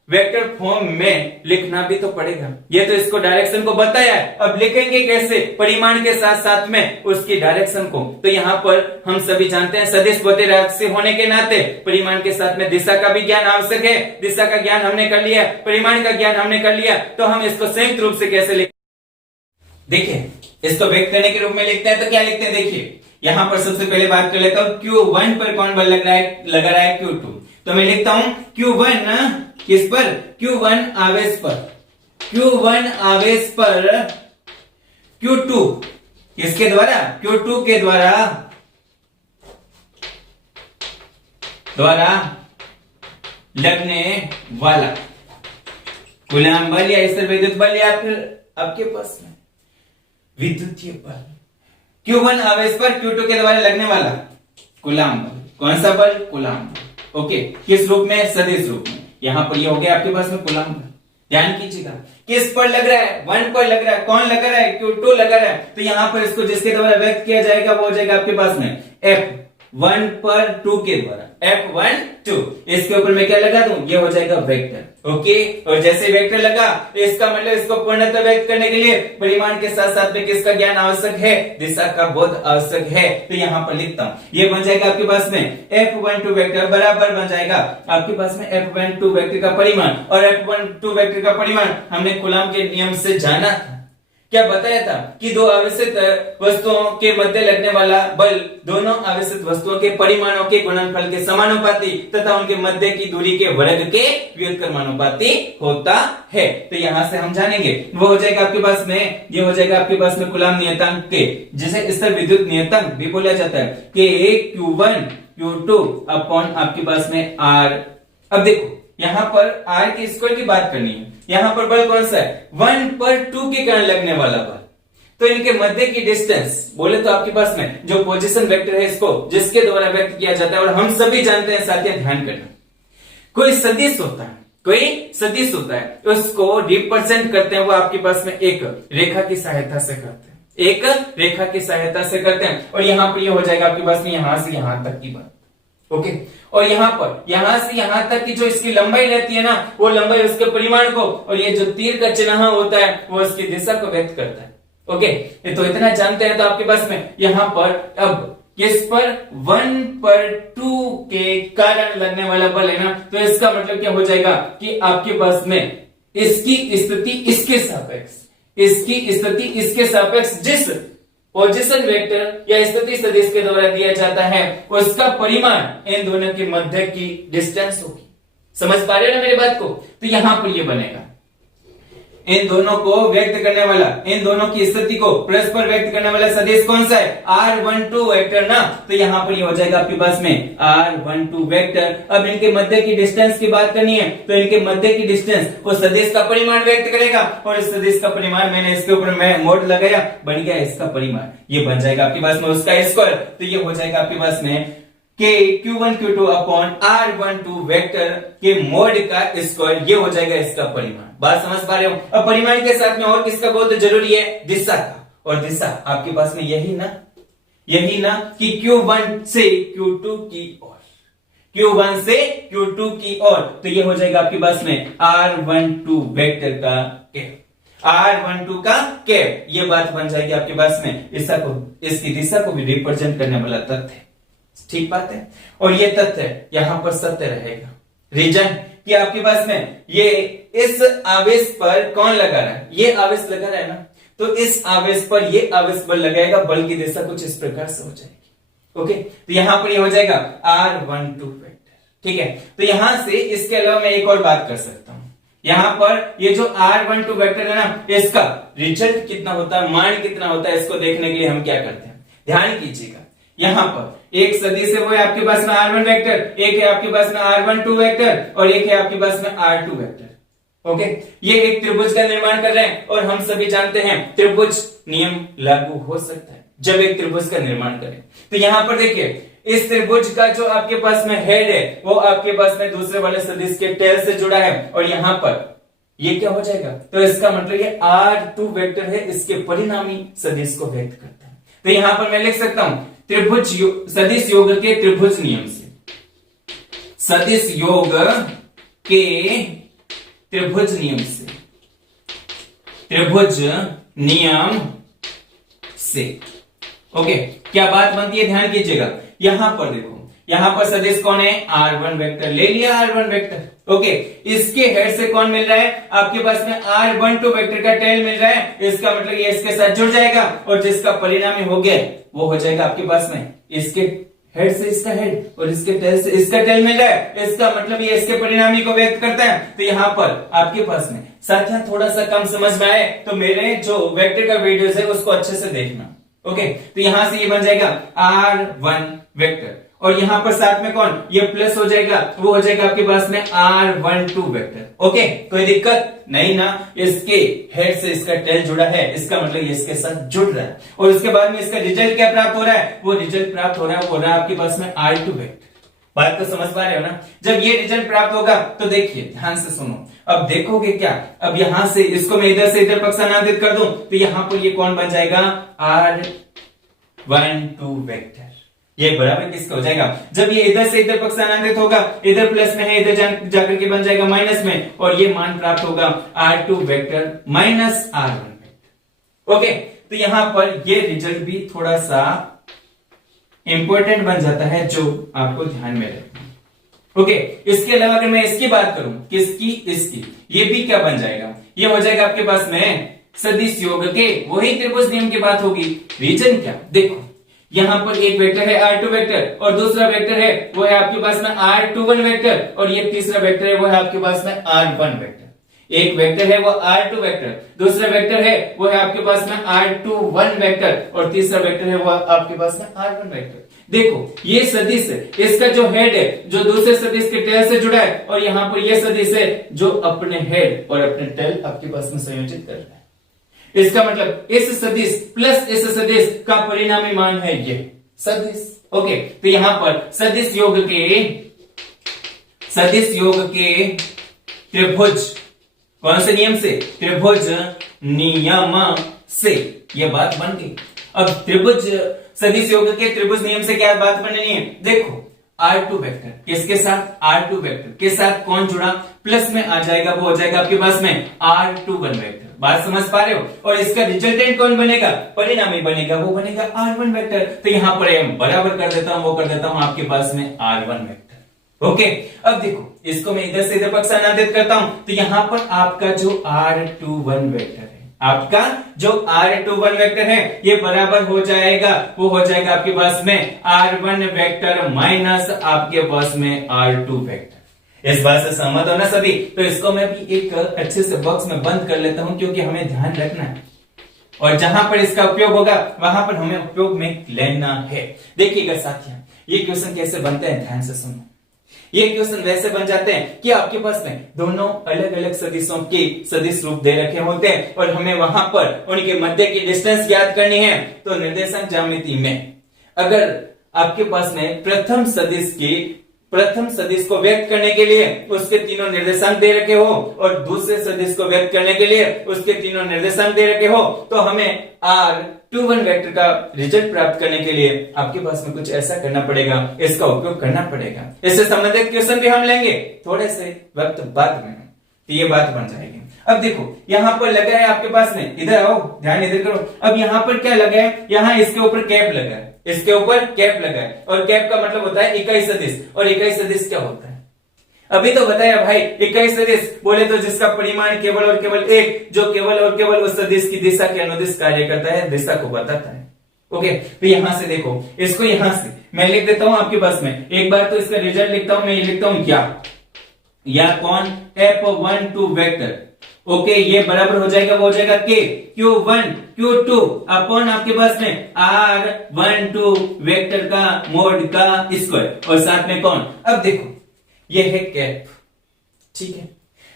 वेक्टर फॉर्म में लिखना भी तो पड़ेगा। ये तो इसको डायरेक्शन को बताया है, अब लिखेंगे कैसे? परिमाण के साथ साथ में उसकी डायरेक्शन को। तो यहाँ पर हम सभी जानते हैं सदिश भौतिक राशि होने के नाते परिमाण के साथ में दिशा का भी ज्ञान आवश्यक है। दिशा का ज्ञान हमने कर लिया, परिमाण का ज्ञान हमने कर लिया, तो हम इसको संयुक्त रूप से कैसे लिखें? देखिए इसको व्यक्त करने के रूप में लिखते हैं तो क्या लिखते हैं? देखिए यहां पर सबसे पहले बात कर लेता हूं Q1 पर कौन बल लगा रहा है Q2। तो मैं लिखता हूं Q1 किस पर? Q1 आवेश पर Q2 किसके द्वारा? Q2 के द्वारा लगने वाला कूलम्ब बल या स्थिर विद्युत बल या फिर आपके पास में विद्युतीय बल। Q1 आवेश पर Q2 के द्वारा लगने वाला कूलम्ब बल। कौन सा बल? कूलम्ब बल। ओके, किस रूप में? सदिश रूप में। यहां पर ये हो गया आपके पास में कूलम्ब बल। ध्यान कीजिएगा किस पर लग रहा है? 1 पर लग रहा है। कौन लगा रहा है? Q2 लगा रहा है। तो यहां पर इसको जिसके द्वारा व्यक्त किया जाएगा वो हो जाएगा आपके पास में F1 पर 2 के द्वारा F1 2। इसके ऊपर मैं क्या लगा दूं? ये हो जाएगा वेक्टर। ओके, और जैसे वेक्टर लगा तो इसका मतलब इसको पूर्णतः व्यक्त करने के लिए परिमाण के साथ साथ में किसका ज्ञान आवश्यक है? दिशा का बोध आवश्यक है। तो यहां पर लिखता हूं, ये बन जाएगा आपके पास में F12 वेक्टर बराबर बन जाएगा आपके पास में F12 वेक्टर का परिमाण। और F12 वेक्टर का परिमाण हमने कूलम्ब के नियम से जाना था। क्या बताया था कि दो आवेशित वस्तुओं के मध्य लगने वाला बल दोनों आवेशित वस्तुओं के परिमाणों के गुणनफल के समानुपाती तथा उनके मध्य की दूरी के वर्ग के व्युत्क्रमानुपाती होता है। तो यहां से हम जानेंगे वो हो जाएगा आपके पास में, ये हो जाएगा आपके पास में कूलम्ब नियतांक के, जिसे स्थिर विद्युत नियतांक भी बोला जाता है, कि Q1 Q2 अपॉन आपके पास में R। अब देखो यहां पर R के स्क्वायर की बात करनी है। यहां पर बल कौन सा है? 1 पर 2 के कारण लगने वाला बल। तो इनके मध्य की डिस्टेंस बोले तो आपके पास में जो पोजीशन वेक्टर है इसको जिसके द्वारा व्यक्त किया जाता है, और हम सभी जानते हैं, साथियों ध्यान करना, कोई सदिश होता है उसको रिप्रेजेंट करते हैं वो आपके पास में एक रेखा की सहायता से करते हैं। और यहां पर ये हो जाएगा आपके पास में यहां से यहां तक की बात। ओके, और यहां से यहां तक की जो इसकी लंबाई रहती है ना, वो लंबाई उसके परिमाण को, और ये जो तीर का चिन्ह होता है वो उसकी दिशा को व्यक्त करता है। ओके, तो इतना जानते हैं। तो आपके पास में यहां पर अब किस पर? 1 पर 2 के कारण लगने वाला बल है ना, तो इसका मतलब क्या हो जाएगा कि आपके पास में इसकी स्थिति इसके सापेक्ष जिस पोजीशन वेक्टर या स्थिति सदिश के द्वारा दिया जाता है उसका परिमाण इन दोनों के मध्य की डिस्टेंस होगी। समझ पा रहे हो ना मेरी बात को? तो यहां पर ये बनेगा इन दोनों को व्यक्त करने वाला, इन दोनों की स्थिति को परस्पर व्यक्त करने वाला सदिश कौन सा है? R12 वेक्टर ना। तो यहाँ पर ये हो जाएगा आपके पास में R12 वेक्टर। अब इनके मध्य की डिस्टेंस की बात करनी है, तो इनके मध्य की डिस्टेंस वो सदिश का परिमाण व्यक्त करेगा, और इस सदिश का परिमाण मैंने इसके ऊपर मैं मोड लगाया, बन गया इसका परिमाण। ये बन जाएगा आपके पास में उसका स्क्वायर। तो ये हो जाएगा आपके पास में के Q1 Q2 upon R12 vector के मोड का स्क्वायर। ये हो जाएगा इसका परिमाण। बात समझ पा रहे हो? अब परिमाण के साथ में और किसका बहुत जरूरी है? दिशा का। और दिशा आपके पास में यही ना कि Q1 से Q2 की ओर, Q1 से Q2 की ओर। तो ये हो जाएगा आपके पास में R12 वेक्टर का कैप, R12 का कैप। ये बात बन जाएगी आपके पास में इसकी दिशा को भी रिप्रेजेंट करने वाला तथ्य। ठीक बात है। और ये तथ्य यहां पर सत्य रहेगा। रीजन कि आपके पास में ये इस आवेश पर कौन लगा रहा है? ये आवेश लगा रहा है ना, तो इस आवेश पर ये आवेश बल लगाएगा, बल की दिशा कुछ इस प्रकार से हो जाएगी। ओके, तो यहां पर ये हो जाएगा R12 वेक्टर। ठीक है, तो यहां से इसके अलावा मैं एक और बात कर सकता हूं। यहां पर ये जो R12 वेक्टर है ना, इसका रिजल्ट कितना होता है, मान कितना होता है, इसको देखने के लिए हम क्या करते हैं, ध्यान कीजिएगा। यहां पर एक सदिश है, वो है आपके पास में R1 वेक्टर, एक है आपके पास में R12 वेक्टर, और एक है आपके पास में R2 वेक्टर। ओके, ये एक त्रिभुज का निर्माण कर रहे हैं, और हम सभी जानते हैं त्रिभुज नियम लागू हो सकता है जब एक त्रिभुज का निर्माण करें। तो यहां पर देखिए, इस त्रिभुज का जो आपके पास में हेड है, वो आपके पास में दूसरे वाले सदिश के टेल से जुड़ा है, और यहां पर ये क्या हो जाएगा? तो इसका मतलब ये R2 वेक्टर है, इसके परिणामी सदिश को व्यक्त करता है। तो यहां पर मैं लिख सकता हूं त्रिभुज सदिश योग के त्रिभुज नियम से, सदिश योग के त्रिभुज नियम से, त्रिभुज नियम से। ओके, क्या बात बनती है, ध्यान कीजिएगा। यहां पर देखो, यहां पर सदिश कौन है? R1 vector. ले लिया R1 वेक्टर। ओके, इसके हेड से कौन मिल रहा है? आपके पास में R12 वेक्टर का टेल मिल रहा है। इसका मतलब ये इसके साथ जुड़ जाएगा, और जिसका परिणामी हो गया वो हो जाएगा आपके पास में इसके हेड से इसका हेड, और इसके टेल से इसका टेल मिल रहा है। इसका मतलब ये इसके परिणामी को व्यक्त करता है। तो यहाँ पर आपके पास में साथियों थोड़ा सा कम समझ में आए तो मेरे जो वेक्टर का वीडियोस है उसको अच्छे से देखना। ओके, तो यहां से ये बन जाएगा R1 वेक्टर, और यहां पर साथ में कौन? ये प्लस हो जाएगा, वो हो जाएगा आपके पास में R12 वेक्टर। ओके, कोई दिक्कत नहीं ना? इसके हेड से इसका टेल जुड़ा है, इसका मतलब ये इसके साथ जुड़ रहा है, और उसके बाद में इसका रिजल्ट क्या प्राप्त हो रहा है? वो रिजल्ट प्राप्त हो रहा है, वो हो रहा है आपके पास में R2 वेक्टर। बात तो समझ पा रहे हो ना? जब ये रिजल्ट प्राप्त होगा तो देखिए, ध्यान से सुनो। अब देखोगे क्या, अब यहां से इसको मैं इधर से इधर पक्षानुसारित कर दूं, तो यहां पर ये कौन बन जाएगा? R12 vector. ये बराबर किसका हो जाएगा? जब ये इधर से इधर पक्षानुसारित होगा, इधर प्लस में है, इधर जाकर के बन जाएगा माइनस में, और ये मान प्राप्त होगा R2 vector minus R1 vector. Okay, तो यहां पर ये रिजल्ट भी थोड़ा सा इंपॉर्टेंट बन जाता है, जो आपको ध्यान में रखना। ओके, इसके अलावा अगर मैं इसकी बात करूं, किसकी? इसकी, ये भी क्या बन जाएगा? ये हो जाएगा आपके पास में सदिश योग के वही त्रिभुज नियम की बात होगी। रीजन क्या? देखो, यहां पर एक वेक्टर है R2 वेक्टर, और दूसरा वेक्टर है वो है आपके पास में R21 वेक्टर, और ये तीसरा वेक्टर है वो है आपके पास में R1 वेक्टर। एक वेक्टर है वो R2 वेक्टर, दूसरा वेक्टर है वो है आपके पास में R21 वेक्टर, और तीसरा वेक्टर है वो आपके पास में R1 वेक्टर। देखो, ये सदिश है, इसका जो हेड है जो दूसरे सदिश के टेल से जुड़ा है, और यहां पर ये सदिश है जो अपने हेड और अपने टेल आपके पास में संयोजित कर रहा है। इसका मतलब इस सदिश प्लस इस सदिश का परिणामी मान है ये सदिश। ओके, तो यहां पर सदिश योग के त्रिभुज कौन से नियम से? त्रिभुज नियम से ये बात बन गई। अब त्रिभुज सदिश योग के त्रिभुज नियम से क्या बात बननी है? देखो, R2 वेक्टर किसके साथ? R2 वेक्टर के साथ कौन जुड़ा? प्लस में आ जाएगा, वो हो जाएगा आपके पास में R21 वेक्टर। बात समझ पा रहे हो? और इसका रिजल्टेंट कौन बनेगा? परिणामी बनेगा, वो बनेगा R1 वेक्टर। तो यहां पर बराबर कर देता हूं, वो कर देता हूं आपके पास में R1 वेक्टर। ओके, अब देखो, इसको मैं इधर से इधर पक्षानुसारित करता हूं, तो यहां पर आपका जो R21 वेक्टर है, आपका जो R21 वेक्टर है, ये बराबर हो जाएगा, वो हो जाएगा आपके पास में R1 वेक्टर माइनस आपके पास में R2 वेक्टर। इस बात से सहमत हो ना सभी? तो इसको मैं भी एक अच्छे से बॉक्स में बंद कर लेता हूं, क्योंकि हमें ध्यान रखना है और जहां पर इसका उपयोग होगा वहां पर हमें उपयोग में लेना है। देखिएगा साथियों, ये क्वेश्चन कैसे बनते हैं, ध्यान से सुनो। ये क्वेश्चन वैसे बन जाते हैं कि आपके पास में दोनों अलग अलग सदिशों के सदिश रूप दे रखे होते हैं और हमें वहां पर उनके मध्य की डिस्टेंस ज्ञात करनी है। तो निर्देशांक ज्यामिति में अगर आपके पास में प्रथम सदिश को व्यक्त करने के लिए उसके तीनों निर्देशांक दे रखे हो और दूसरे सदिश को व्यक्त करने के लिए उसके तीनों निर्देशांक दे रखे हो, तो हमें R21 वेक्टर का रिजल्ट प्राप्त करने के लिए आपके पास में कुछ ऐसा करना पड़ेगा, इसका उपयोग करना पड़ेगा। इससे संबंधित क्वेश्चन भी हम लेंगे थोड़े से वक्त बाद में, तो ये बात बन जाएगी। अब देखो यहाँ पर लगा है आपके पास में, इधर आओ, ध्यान इधर करो। अब यहाँ पर क्या लगा है, यहाँ इसके ऊपर कैप लगा है, इसके ऊपर कैप लगा है और कैप का मतलब होता है इकाई सदिश। और इकाई सदिश क्या होता है अभी तो बताया भाई। इकाई सदिश बोले तो जिसका परिमाण केवल और केवल एक, जो केवल और केवल उस सदिश की दिशा के अनुदिश कार्य करता है, दिशा को बताता है। ओके, तो यहां से देखो, इसको यहां से मैं लिख देता हूं आपके पास में। एक बार तो इसका रिजल्ट लिखता हूं, मैं ये लिखता हूं क्या, या कौन F12 वेक्टर। ओके, ये बराबर हो जाएगा, वो हो जाएगा K Q1 Q2 अपॉन आपके पास में R12 वेक्टर का मोड का स्क्वायर और साथ में कौन। अब देखो ये है कैप, ठीक है।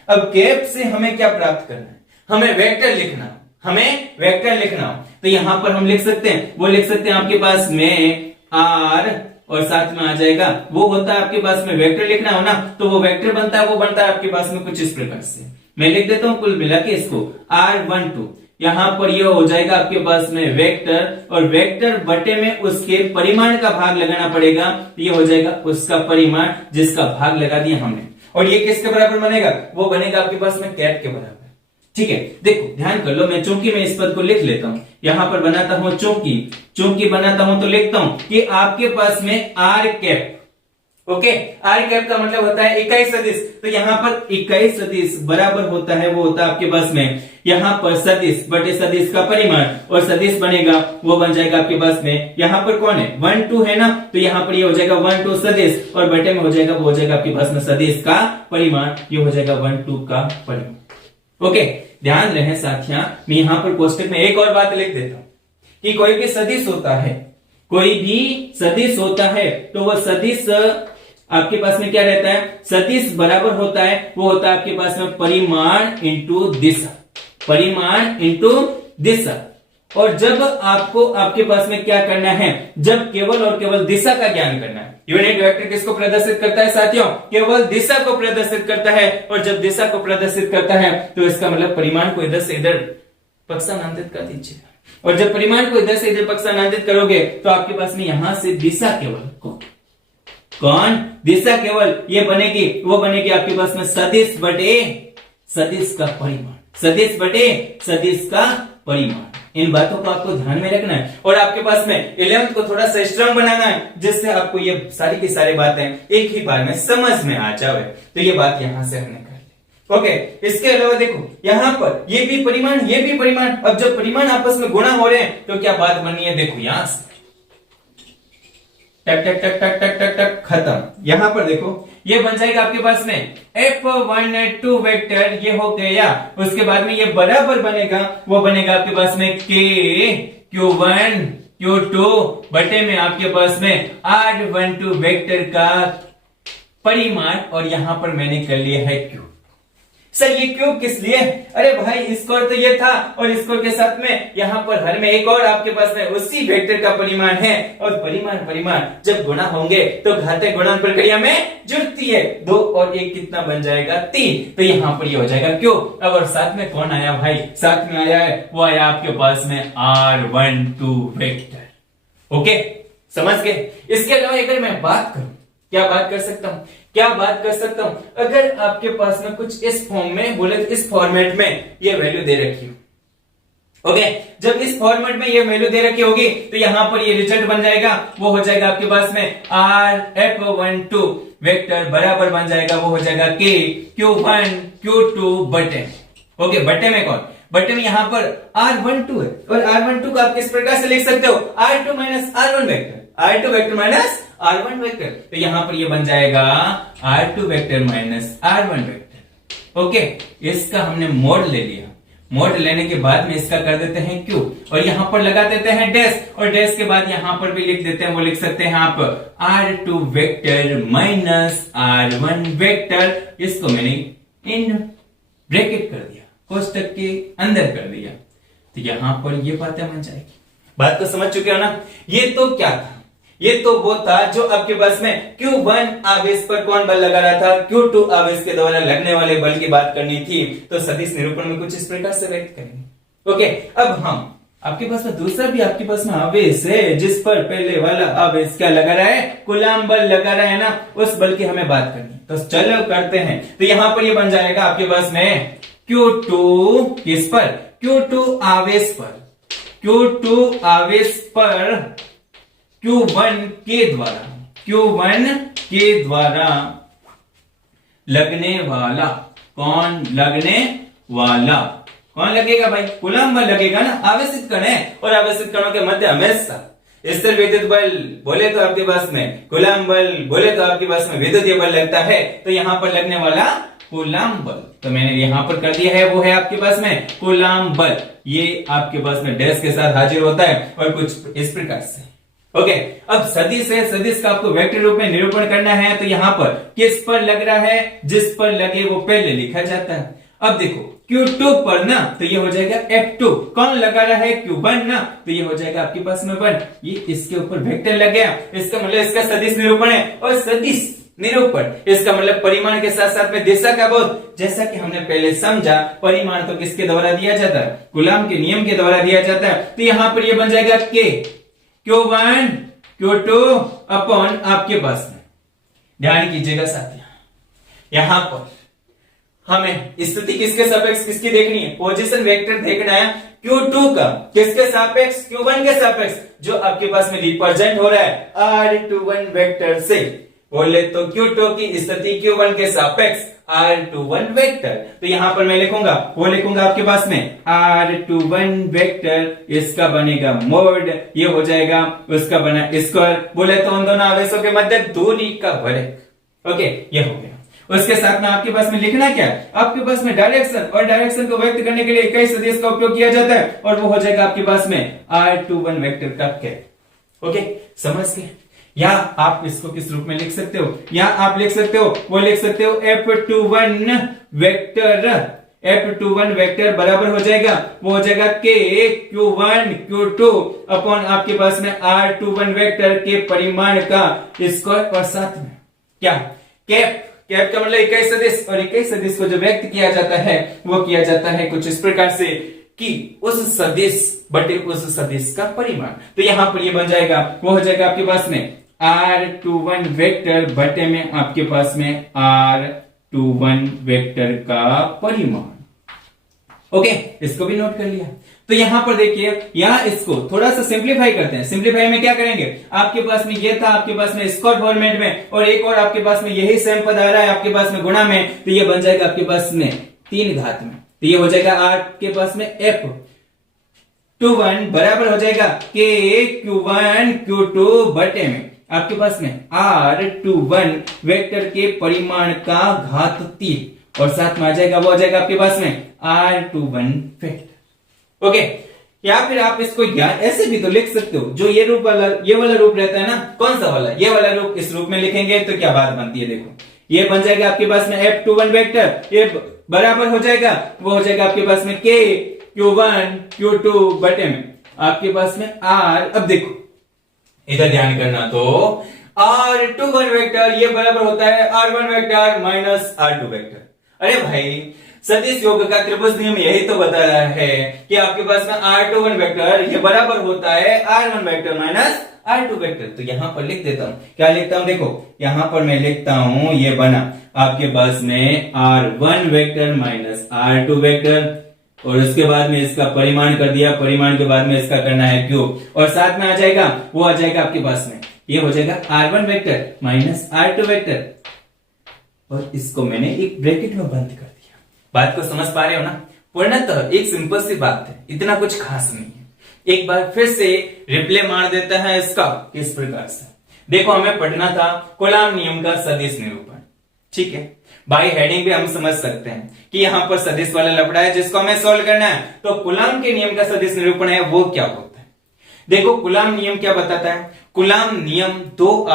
अब कैप से हमें क्या प्राप्त करना है, हमें वेक्टर लिखना, हमें वेक्टर लिखना। तो यहां पर हम लिख सकते हैं, वो लिख सकते हैं आपके पास में R और साथ में आ जाएगा, वो होता है आपके पास में वेक्टर लिखना हो ना, तो वो वेक्टर बनता है, वो बनता है आपके पास में कुछ इस प्रकार से। मैं लिख देता हूं कुल मिला के इसको R12, यहां पर ये हो जाएगा आपके पास में वेक्टर और वेक्टर बटे में उसके परिमाण का भाग लगाना पड़ेगा, ये हो जाएगा उसका परिमाण जिसका भाग लगा दिया हमने। और ये किसके बराबर बनेगा, वो बनेगा आपके पास में कैप के बराबर। ठीक है, देखो ध्यान कर लो, मैं चूंकि मैं इस पद को लिख लेता हूं, यहां पर बनाता हूं चूंकि बनाता हूं तो लिखता हूं कि आपके पास में recap. Okay, recap का मतलब होता है इकाई सदिश। तो यहां पर इकाई सदिश बराबर होता है, वो होता है आपके पास में यहां पर सदिश बटे सदिश का परिमाण, और सदिश बनेगा वो बन जाएगा आपके पास में, यहां पर कौन है 1 2 है ना, तो यहां पर ये हो जाएगा 1 2 सदिश और बटे में हो जाएगा वो हो जाएगा आपके पास में सदिश का परिमाण, ये हो जाएगा 1 2 का परिमाण। ओके, ध्यान रहे साथियां, मैं यहां पर कोष्टक में एक और बात लिख देता हूं कि कोई भी सदिश होता है, कोई भी सदिश होता है तो वह सदिश आपके पास में क्या रहता है, सदिश बराबर होता है, वो होता है आपके पास में परिमाण इंटू दिशा, परिमाण इंटू दिशा। और जब आपको आपके पास में क्या करना है, जब केवल और केवल दिशा का ज्ञान करना है। यूनिट वेक्टर किसको प्रदर्शित करता है साथियों, केवल दिशा को प्रदर्शित करता है, और जब दिशा को प्रदर्शित करता है तो इसका मतलब परिमाण को इधर से इधर पक्षांतरित कर दीजिए, और जब परिमाण को इधर से इधर पक्षांतरित करोगे तो आपके पास में यहां से दिशा केवल कौन दिशा केवल ये बनेगी, वो बनेगी आपके पास में सदिश बटे सदिश का परिमाण, सदिश बटे सदिश का परिमाण। इन बातों को आपको ध्यान में रखना है और आपके पास में 11th को थोड़ा सा स्ट्रांग बनाना है, जिससे आपको ये सारी की सारी बातें एक ही बार में समझ में आ जाए। तो ये बात यहां से हमने कर ली। ओके, इसके अलावा देखो यहां पर ये भी परिमाण, ये भी परिमाण। अब जब परिमाण आपस में गुणा हो रहे हैं तो क्या बात बनी है, देखो यहां से टक टक टक टक टक टक टक खत्म। यहां पर देखो ये बन जाएगा आपके पास में F12 वेक्टर, ये हो गया। उसके बाद में ये बराबर बनेगा, वो बनेगा आपके पास में K Q1 Q2 बटे में आपके पास में R12 वेक्टर का परिमाण, और यहां पर मैंने कर लिया है Q। सर ये क्यों किस लिए, अरे भाई स्क्वायर तो ये था और स्क्वायर के साथ में यहां पर हर में एक और आपके पास में उसी वेक्टर का परिमाण है, और परिमाण जब गुणा होंगे तो घातीय गुणन प्रक्रिया में जुड़ती है, 2 और 1 कितना बन जाएगा 3, तो यहां पर ये हो जाएगा क्यों। अब और साथ में कौन आया भाई, साथ में आया है वो आया आपके पास में R12 वेक्टर। ओके, समझ गए। इसके अलावा अगर मैं बात करूं, क्या बात कर सकता हूं, क्या बात कर सकता हूं, अगर आपके पास में कुछ इस फॉर्म में बोले, इस फॉर्मेट में ये वैल्यू दे रखी हो। ओके, जब इस फॉर्मेट में ये वैल्यू दे रखी होगी तो यहां पर ये रिजल्ट बन जाएगा, वो हो जाएगा आपके पास में F12 वेक्टर बराबर बन जाएगा, वो हो जाएगा K Q1 Q2 बटे। ओके, बटे में कौन, बटे में यहां पर R12 है, और R12 को आप किस प्रकार से लिख सकते हो, R2 minus R1 vector, R2 vector minus R1 vector. तो यहां पर ये बन जाएगा R2 vector minus R1 vector. Okay, इसका हमने मोड ले लिया। मोड लेने के बाद में इसका कर देते हैं क्यू और यहां पर लगा देते हैं डैश और डैश के बाद यहां पर भी लिख देते हैं, वो लिख सकते हैं आप R2 vector minus R1 vector. इसको मैंने इन ब्रैकेट कर दिया, कोष्टक के अंदर कर दिया, तो यहां पर ये बातें बन जाएगी। बात को समझ चुके हो ना? ये तो क्या था? ये तो वो था जो आपके पास में Q1 आवेश पर कौन बल लगा रहा था, Q2 आवेश के द्वारा लगने वाले बल की बात करनी थी। तो सदिश निरूपण में कुछ इस प्रकार से व्यक्त करेंगे। ओके, अब हम आपके पास में दूसरा भी आपके पास में आवेश है जिस पर पहले वाला आवेश क्या लगा रहा है, कूलाम बल लगा रहा है ना, उस बल की हमें बात करनी। तो चलो करते हैं। तो यहां पर ये बन जाएगा आपके पास में Q2 किस पर, Q2 आवेश पर, Q2 आवेश पर Q1 के द्वारा, Q1 के द्वारा लगने वाला, कौन लगने वाला, कौन लगेगा भाई, कूलाम बल लगेगा ना। आवेशित कण है और आवेशित कणों के मध्य हमेशा स्थिर विद्युत बल बोले तो आपके पास में कूलाम बल, बोले तो आपके पास में विद्युतीय बल लगता है। तो यहां पर लगने वाला कूलाम बल, तो मैंने यहां पर कर दिया है, वो है आपके पास में कूलाम बल। ये आपके पास में डैश के साथ हाजिर होता है और कुछ इस प्रकार से। ओके, अब सदिश है, सदिश का आपको वेक्टर रूप में निरूपण करना है। तो यहां पर किस पर लग रहा है, जिस पर लगे वो पहले लिखा जाता है। अब देखो Q2 पर ना, तो ये हो जाएगा F2, कौन लगा रहा है, Q1 ना, तो ये हो जाएगा आपके पास में 1। ये इसके ऊपर वेक्टर लग गया, इसका मतलब इसका सदिश निरूपण है। और सदिश निरूपण इसका मतलब परिमाण के साथ साथ में दिशा का बोध। जैसा कि हमने पहले समझा, परिमाण तो किसके द्वारा दिया जाता है, कूलाम के नियम के द्वारा दिया जाता है। तो यहां पर ये बन जाएगा K, Q1 Q2 अपॉन आपके पास में, ध्यान कीजिएगा साथियों, यहां पर हमें स्थिति किसके सापेक्ष किसकी देखनी है, पोजीशन वेक्टर देखना है Q2 का किसके सापेक्ष, Q1 के सापेक्ष, जो आपके पास में रिप्रेजेंट हो रहा है R21 वेक्टर से। बोले तो Q2 की स्थिति Q1 के सापेक्ष R21 वेक्टर। तो यहां पर मैं लिखूंगा, वो लिखूंगा आपके पास में R21 वेक्टर, इसका बनेगा मोड, ये हो जाएगा उसका बना स्क्वायर। बोले तो उन दोनों आवेशों के मध्य दूरी का वर्ग। ओके, ये हो गया। उसके साथ में आपके पास में लिखना क्या है, आपके पास में डायरेक्शन, और डायरेक्शन को व्यक्त करने के लिए कई सदिश का उपयोग किया जाता है और वो हो जाएगा आपके पास में R21 वेक्टर का कैप। ओके, समझ गए? या आप इसको किस रूप में लिख सकते हो, या आप लिख सकते हो, वो लिख सकते हो F21 वेक्टर, F21 वेक्टर बराबर हो जाएगा, वो हो जाएगा K Q1 Q2 अपॉन आपके पास में R21 वेक्टर के परिमाण का स्क्वायर। और साथ में क्या, कैप, कैप का मतलब इकाई सदिश, और इकाई सदिश को जो व्यक्त किया जाता है वो किया जाता है कुछ इस प्रकार से कि उस सदिश बटे उस सदिश का परिमाण। तो यहां पर ये बन जाएगा, वो हो जाएगा आपके पास में R21 वेक्टर बटे में आपके पास में R21 वेक्टर का परिमाण। ओके, इसको भी नोट कर लिया। तो यहां पर देखिए, यहां इसको थोड़ा सा सिंप्लीफाई करते हैं। सिंप्लीफाई में क्या करेंगे, आपके पास में ये था आपके पास में स्क्वायर फॉर्मेट में, और एक और आपके पास में यही सेम पद आ रहा है आपके पास में गुणा में, तो ये बन जाएगा आपके पास में 3 घात में। तो ये हो जाएगा आपके पास में F21 बराबर हो जाएगा K Q1 Q2 बटे में आपके पास में R21 वेक्टर के परिमाण का घात 3, और साथ में आ जाएगा, वो आ जाएगा आपके पास में R21 वेक्टर। ओके, या फिर आप इसको ऐसे भी तो लिख सकते हो, जो ये रूप वाला, ये वाला रूप रहता है ना, कौन सा वाला, ये वाला रूप, इस रूप में लिखेंगे तो क्या बात बनती है, देखो ये बन जाएगा आपके पास में F21 वेक्टर, ये बराबर हो जाएगा, वो हो जाएगा आपके पास में K Q1 Q2 बटे में आपके पास में R। अब देखो इधर ध्यान करना, तो R21 वेक्टर ये बराबर होता है R1 vector minus R2 vector. अरे भाई, सदिश योग का त्रिभुज नियम यही तो बता रहा है कि आपके पास में R21 वेक्टर ये बराबर होता है R1 vector minus R2 vector. तो यहां पर लिख देता हूं, क्या लिखता हूं, देखो यहां पर मैं लिखता हूं, ये बना आपके पास में R1 vector minus R2 vector, और उसके बाद में इसका परिमाण कर दिया, परिमाण के बाद में इसका करना है क्यूब, और साथ में आ जाएगा, वो आ जाएगा आपके पास में, ये हो जाएगा R1 vector minus R2 vector, और इसको मैंने एक ब्रैकेट में बंद कर दिया। बात को समझ पा रहे हो ना? पूर्णतः एक सिंपल सी बात है, इतना कुछ खास नहीं है। एक बार फिर से रिप्ले मार देता है इसका किस प्रकार से। देखो हमें पढ़ना था कूलाम नियम का सदिश निरूपण, ठीक है। बाय हेडिंग भी हम समझ सकते हैं कि यहां पर सदिश वाला लफड़ा है जिसको हमें सॉल्व करना है। तो कूलाम के नियम का सदिश निरूपण है वो क्या होता है। देखो कूलाम नियम क्या बताता है। कूलाम नियम दो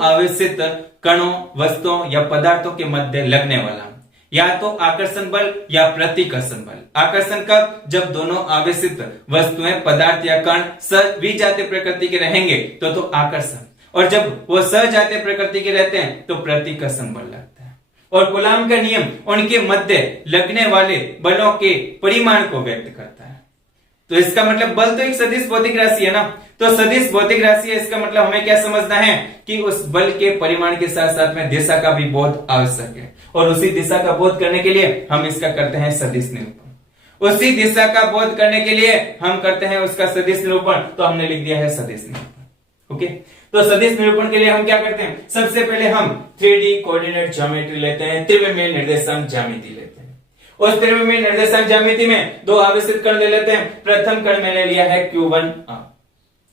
आवेशित कणों, वस्तुओं या पदार्थों के मध्य लगने वाला या तो आकर्षण बल या प्रतिकर्षण बल। आकर्षण कब, जब दोनों आवेशित वस्तुएं, पदार्थ या कण सविजातीय प्रकृति के रहेंगे तो आकर्षण, और जब वो सजातीय प्रकृति के रहते हैं तो प्रतिकर्षण बल लगता है। और कूलाम का नियम उनके मध्य लगने वाले बलों के परिमाण को व्यक्त करता है। तो इसका मतलब बल तो एक सदिश भौतिक राशि है ना, तो सदिश भौतिक राशि है, इसका मतलब हमें क्या समझना है कि उस बल के परिमाण के साथ साथ में दिशा का भी बोध आवश्यक है, और उसी दिशा का बोध करने के लिए हम इसका करते हैं सदिश निरूपण। उसी दिशा का बोध करने के लिए हम करते हैं उसका सदिश निरूपण, तो हमने लिख दिया है सदिश निरूपण। ओके, तो सदिश निरूपण के लिए हम क्या करते हैं, सबसे पहले हम 3D कोऑर्डिनेट ज्योमेट्री लेते हैं, त्रिविमीय निर्देशांक ज्यामिति लेते हैं। उस त्रिविमीय निर्देशांक ज्यामिति में दो आवेशित कण ले लेते हैं। प्रथम कण मैंने लिया है Q1R।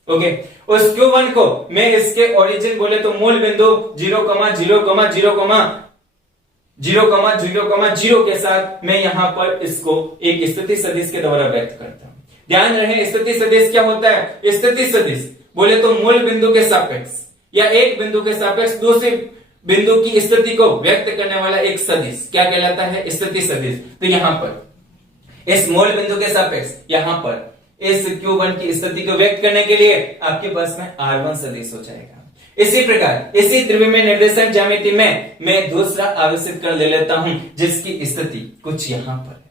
ओके, उस Q1 को मैं इसके ओरिजिन बोले तो मूल बिंदु 0,0,0,0,0 के साथ मैं यहां पर इसको एक स्थिति सदिश के द्वारा व्यक्त करता हूं। ध्यान रहे स्थिति सदिश क्या होता है। स्थिति सदिश बोले तो मूल बिंदु के सापेक्ष या एक बिंदु के सापेक्ष दूसरे बिंदु की स्थिति को व्यक्त करने वाला एक सदिश क्या कहलाता है, स्थिति सदिश। तो यहां पर इस मूल बिंदु के सापेक्ष यहां पर इस Q1 की स्थिति को व्यक्त करने के लिए आपके पास में R1 सदिश हो जाएगा। इसी प्रकार इसी त्रिविमीय निर्देशांक ज्यामिति में मैं दूसरा आवेशित कण ले लेता हूं जिसकी स्थिति कुछ यहां पर है,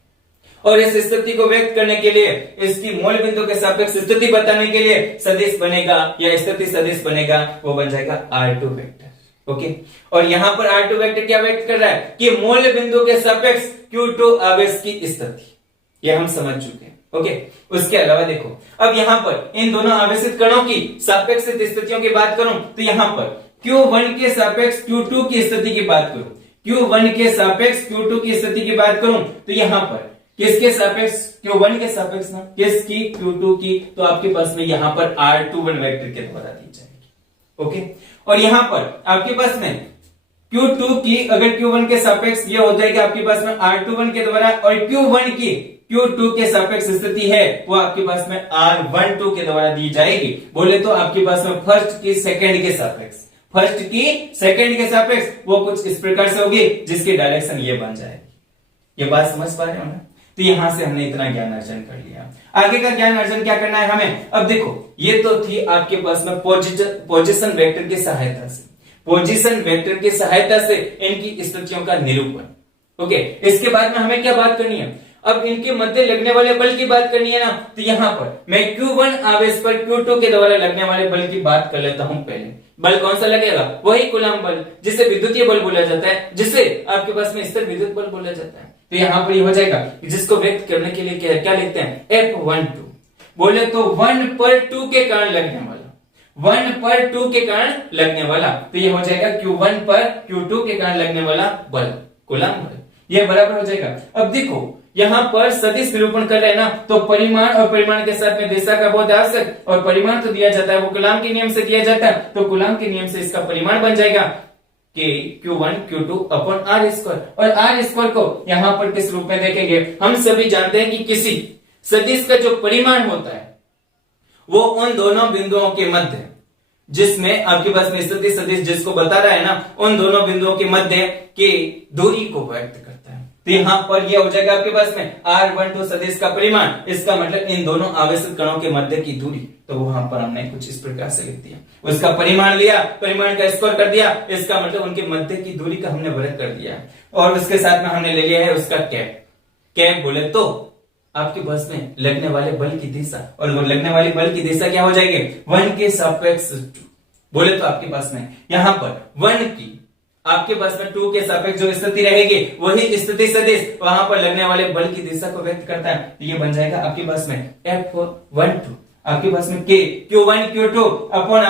और इस स्थिति को व्यक्त करने के लिए इसकी मूल बिंदु के सापेक्ष स्थिति बताने के लिए सदिश बनेगा या स्थिति सदिश बनेगा, वो बन जाएगा R2 वेक्टर। ओके, और यहां पर R2 वेक्टर क्या व्यक्त कर रहा है कि मूल बिंदु के सापेक्ष Q2 आवेश की स्थिति, ये हम समझ चुके हैं। ओके, उसके अलावा देखो अब यहां पर इन दोनों आवेशित कणों की सापेक्ष स्थितियों की बात करूं तो यहां पर Q1 के सापेक्ष Q2 की स्थिति की बात करूं, Q1 के सापेक्ष Q2 की स्थिति की बात करूं तो यहां पर किसके सापेक्ष, Q1 के सापेक्ष ना, किसकी, Q2 की, तो आपके पास में यहां पर R21 वेक्टर के द्वारा दी जाएगी। ओके, और यहां पर आपके पास में Q2 की अगर Q1 के सापेक्ष ये हो जाएगी आपके पास में R21 के द्वारा, और Q1 की Q2 के सापेक्ष स्थिति है वो आपके पास में R12 के द्वारा दी जाएगी। बोले तो आपके पास में फर्स्ट की सेकंड के सापेक्ष, फर्स्ट की सेकंड के सापेक्ष वो कुछ इस प्रकार से होगी जिसकी डायरेक्शन ये बन जाएगी। ये बात समझ पा रहे हो ना। तो यहां से हमने इतना ज्ञान अर्जन कर लिया। आगे का ज्ञान अर्जन क्या करना है हमें। अब देखो ये तो थी आपके पास में पोजीशन वेक्टर की सहायता से, पोजीशन वेक्टर की सहायता से इनकी स्थितियों का निरूपण। ओके, इसके बाद में हमें क्या बात करनी है, अब इनके मध्य लगने वाले बल की बात करनी है ना। तो यहां पर मैं Q1 आवेश पर Q2 के द्वारा लगने वाले बल की बात कर लेता हूं। पहले बल कौन सा लगेगा, वही कूलाम बल, जिसे विद्युतीय बल बोला जाता है, जिसे आपके पास में स्थिर विद्युत बल बोला जाता है। तो यहां पर ये हो जाएगा जिसको व्यक्त करने के लिए क्या लिखते हैं, F12। बोले तो 1 पर 2 के कारण लगने वाला, 1 पर 2 के कारण लगने वाला, तो ये हो जाएगा Q1 पर Q2 के कारण लगने वाला बल, कूलाम बल, ये बराबर हो जाएगा। अब देखो यहां पर सदिश निरूपण कर रहे हैं ना, तो परिमाण और परिमाण के साथ में दिशा का बहुत आवश्यक, और परिमाण तो दिया जाता है वो कूलाम के नियम से दिया जाता है, तो कूलाम के नियम से इसका परिमाण बन जाएगा कि Q1 Q2 upon R square. और R स्क्वायर को यहां पर किस रूप में देखेंगे, हम सभी जानते हैं कि किसी सदिश का जो परिमाण होता है वो उन दोनों बिंदुओं के मध्य, जिसमें आपके पास में स्थिति सदिश जिसको बता रहा है ना, उन दोनों बिंदुओं के मध्य की दूरी को व्यक्त करता है। तो यहां पर यह हो जाएगा आपके पास में R12 सदिश का परिमाण, इसका मतलब इन दोनों आवेशित कणों के मध्य की दूरी। तो वहां पर हमने कुछ इस प्रकार से लिख दिया, उसका परिमाण लिया, परिमाण का स्क्वायर कर दिया, इसका मतलब उनके मध्य की दूरी का हमने वर्ग कर दिया, और उसके साथ में हमने ले लिया है उसका कैप। कैप बोले तो आपके पास में लगने वाले बल की दिशा, और वो लगने वाली बल की दिशा क्या हो जाएगी, 1 के सापेक्ष। बोले तो आपके पास में यहां पर 1 की आपके पास में 2 के सापेक्ष जो स्थिति रहेगी वही स्थिति सदिश वहां पर लगने वाले बल की दिशा को व्यक्त करता है। तो ये बन जाएगा आपके पास में F12, आपके पास में Q1 Q2 upon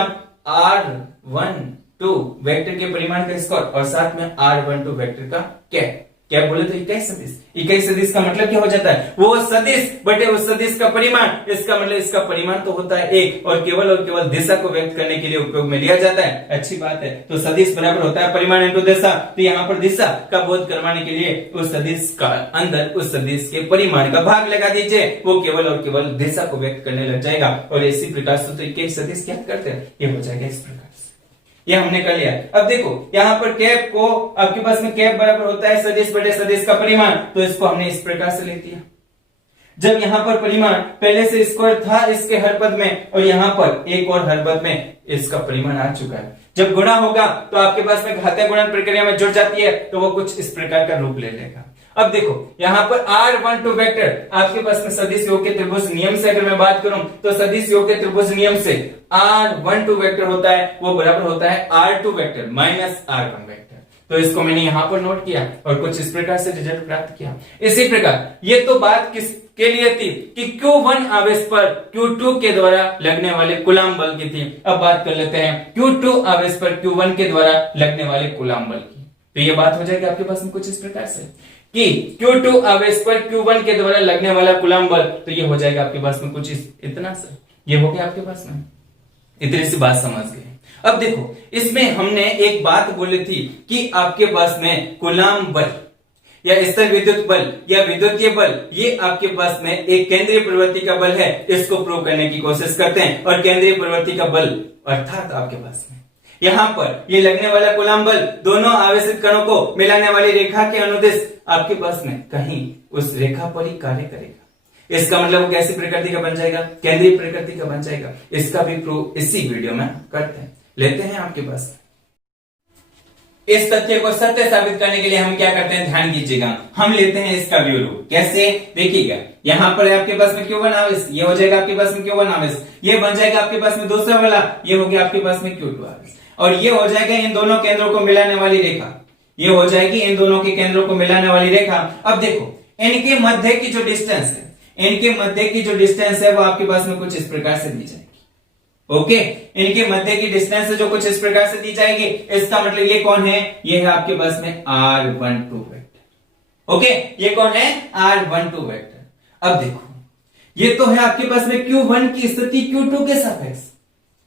R12 vector के परिमाण का स्क्वायर, और साथ में R12 वेक्टर का कैप। क्या बोले तो इकाई सदिश। इकाई सदिश का मतलब क्या हो जाता है, वो सदिश बटे उस सदिश का परिमाण। इसका मतलब इसका परिमाण तो होता है एक, और केवल दिशा को व्यक्त करने के लिए उपयोग में लिया जाता है। अच्छी बात है। तो सदिश बराबर होता है परिमाण इंटू दिशा। तो यहाँ पर दिशा का बोध करवाने के लिए उस सदिश का अंदर उस सदिश के परिमाण का भाग लगा दीजिए, वो केवल दिशा को व्यक्त करने लग जाएगा। और इसी प्रकार से तो इकाई सदिश क्या करते हैं, ये हो जाएगा इस प्रकार। ये हमने कर लिया। अब देखो यहाँ पर कैप को आपके पास में कैप बराबर होता है सदिश बटे सदिश का परिमाण, तो इसको हमने इस प्रकार से ले दिया। जब यहाँ पर परिमाण पहले से स्क्वायर था इसके हर पद में, और यहाँ पर एक और हर पद में इसका परिमाण आ चुका है। जब गुणा होगा तो आपके पास में घातीय गुणन प्रक्रिया में जुड़ जाती है, तो वो कुछ इस प्रकार का रूप ले लेगा। अब देखो यहाँ पर R12 वेक्टर आपके पास में सदिश योग के त्रिभुज नियम से अगर मैं बात करूं, तो सदिश योग के त्रिभुज नियम से R12 वेक्टर होता है वो बराबर होता है R2 vector minus R1 vector. तो इसको मैंने यहाँ पर नोट किया और कुछ इस प्रकार से रिजल्ट प्राप्त किया। इसी प्रकार ये तो बात किसके लिए थी कि Q1 आवेश पर Q2 के द्वारा लगने वाले कूलाम बल की थी। अब बात कर लेते हैं Q2 आवेश पर Q1 के द्वारा लगने वाले कूलाम बल की। तो ये बात हो जाएगी आपके पास में कुछ इस प्रकार से कि Q2 आवेश पर Q1 के द्वारा लगने वाला कूलाम बल, तो ये हो जाएगा आपके पास में कुछ इतना सा। ये हो गया आपके पास में, इतनी सी बात समझ गए। अब देखो इसमें हमने एक बात बोली थी कि आपके पास में कूलाम बल या स्थिर विद्युत बल या विद्युतीय बल, ये आपके पास में एक केंद्रीय प्रवृत्ति का बल है। इसको प्रूव करने की कोशिश करते हैं। और केंद्रीय प्रवृत्ति का बल अर्थात आपके पास में यहाँ पर ये लगने वाला कूलाम बल दोनों आवेशित कणों को मिलाने वाली रेखा के अनुदिश आपके पास में कहीं उस रेखा पर ही कार्य करेगा। इसका मतलब वो कैसी प्रकृति का बन जाएगा, केंद्रीय प्रकृति का बन जाएगा। इसका भी प्रूफ इसी वीडियो में करते हैं, लेते हैं आपके पास। इस तथ्य को सत्य साबित करने के लिए हम क्या करते हैं, ध्यान कीजिएगा, हम लेते हैं इसका ब्यूरो। कैसे, देखिएगा यहाँ पर आपके पास में Q1 आवेश, ये हो जाएगा आपके पास में Q1 आवेश, ये बन जाएगा आपके पास में दूसरा वाला, ये हो गया आपके पास में Q2 आवेश, और ये हो जाएगा इन दोनों केंद्रों को मिलाने वाली रेखा। ये हो जाएगी इन दोनों के केंद्रों को मिलाने वाली रेखा। अब देखो इनके मध्य की जो डिस्टेंस है, इनके मध्य की जो डिस्टेंस है वो आपके पास में कुछ इस प्रकार से दी जाएगी। ओके, इनके मध्य की डिस्टेंस जो कुछ इस प्रकार से दी जाएगी, इसका मतलब ये कौन है, ये है आपके पास में R12 वेक्टर। ओके, ये कौन है, R12 वेक्टर। अब देखो ये तो है आपके पास में Q1 की स्थिति Q2 के सापेक्ष,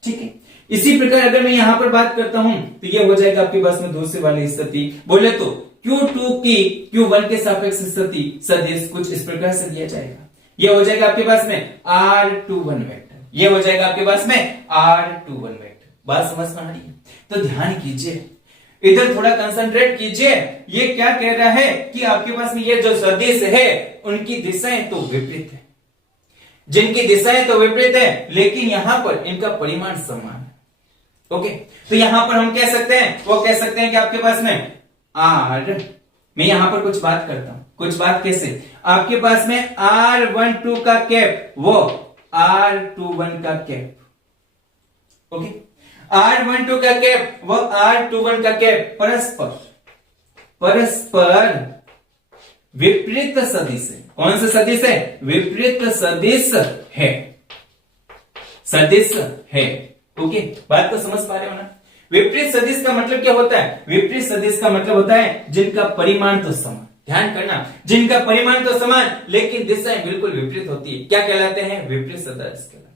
ठीक है। इसी प्रकार अगर मैं यहां पर बात करता हूं तो ये हो जाएगा आपके पास में दूसरी वाली स्थिति, बोले तो Q2 की Q1 के सापेक्ष स्थिति सदिश कुछ इस प्रकार से दिया जाएगा। ये हो जाएगा आपके पास में R21 वेक्टर, ये हो जाएगा आपके पास में R21 वेक्टर। बात समझ में आ रही है? तो ध्यान कीजिए, इधर थोड़ा कंसंट्रेट कीजिए। ये क्या कह रहा है कि आपके पास में ये जो सदिश है उनकी दिशाएं तो विपरीत है, जिनकी दिशाएं तो विपरीत है, लेकिन यहां पर इनका परिमाण समान है। ओके, तो यहां पर हम कह सकते हैं, वो कह सकते हैं कि आपके पास में R, मैं यहां पर कुछ बात करता हूं, कुछ बात कैसे, आपके पास में R12 का कैप वो R21 का कैप, ओके, R12 का कैप वो R21 का कैप परस्पर विपरीत सदिश है। कौन सा सदिश है, विपरीत सदिश है, सदिश है। ओके, बात तो समझ पा रहे हो ना। विपरीत सदिश का मतलब क्या होता है, विपरीत सदिश का मतलब होता है जिनका परिमाण तो समान, ध्यान करना, जिनका परिमाण तो समान लेकिन दिशाएं बिल्कुल विपरीत होती है, क्या कहलाते हैं, विपरीत सदिश कहलाते हैं।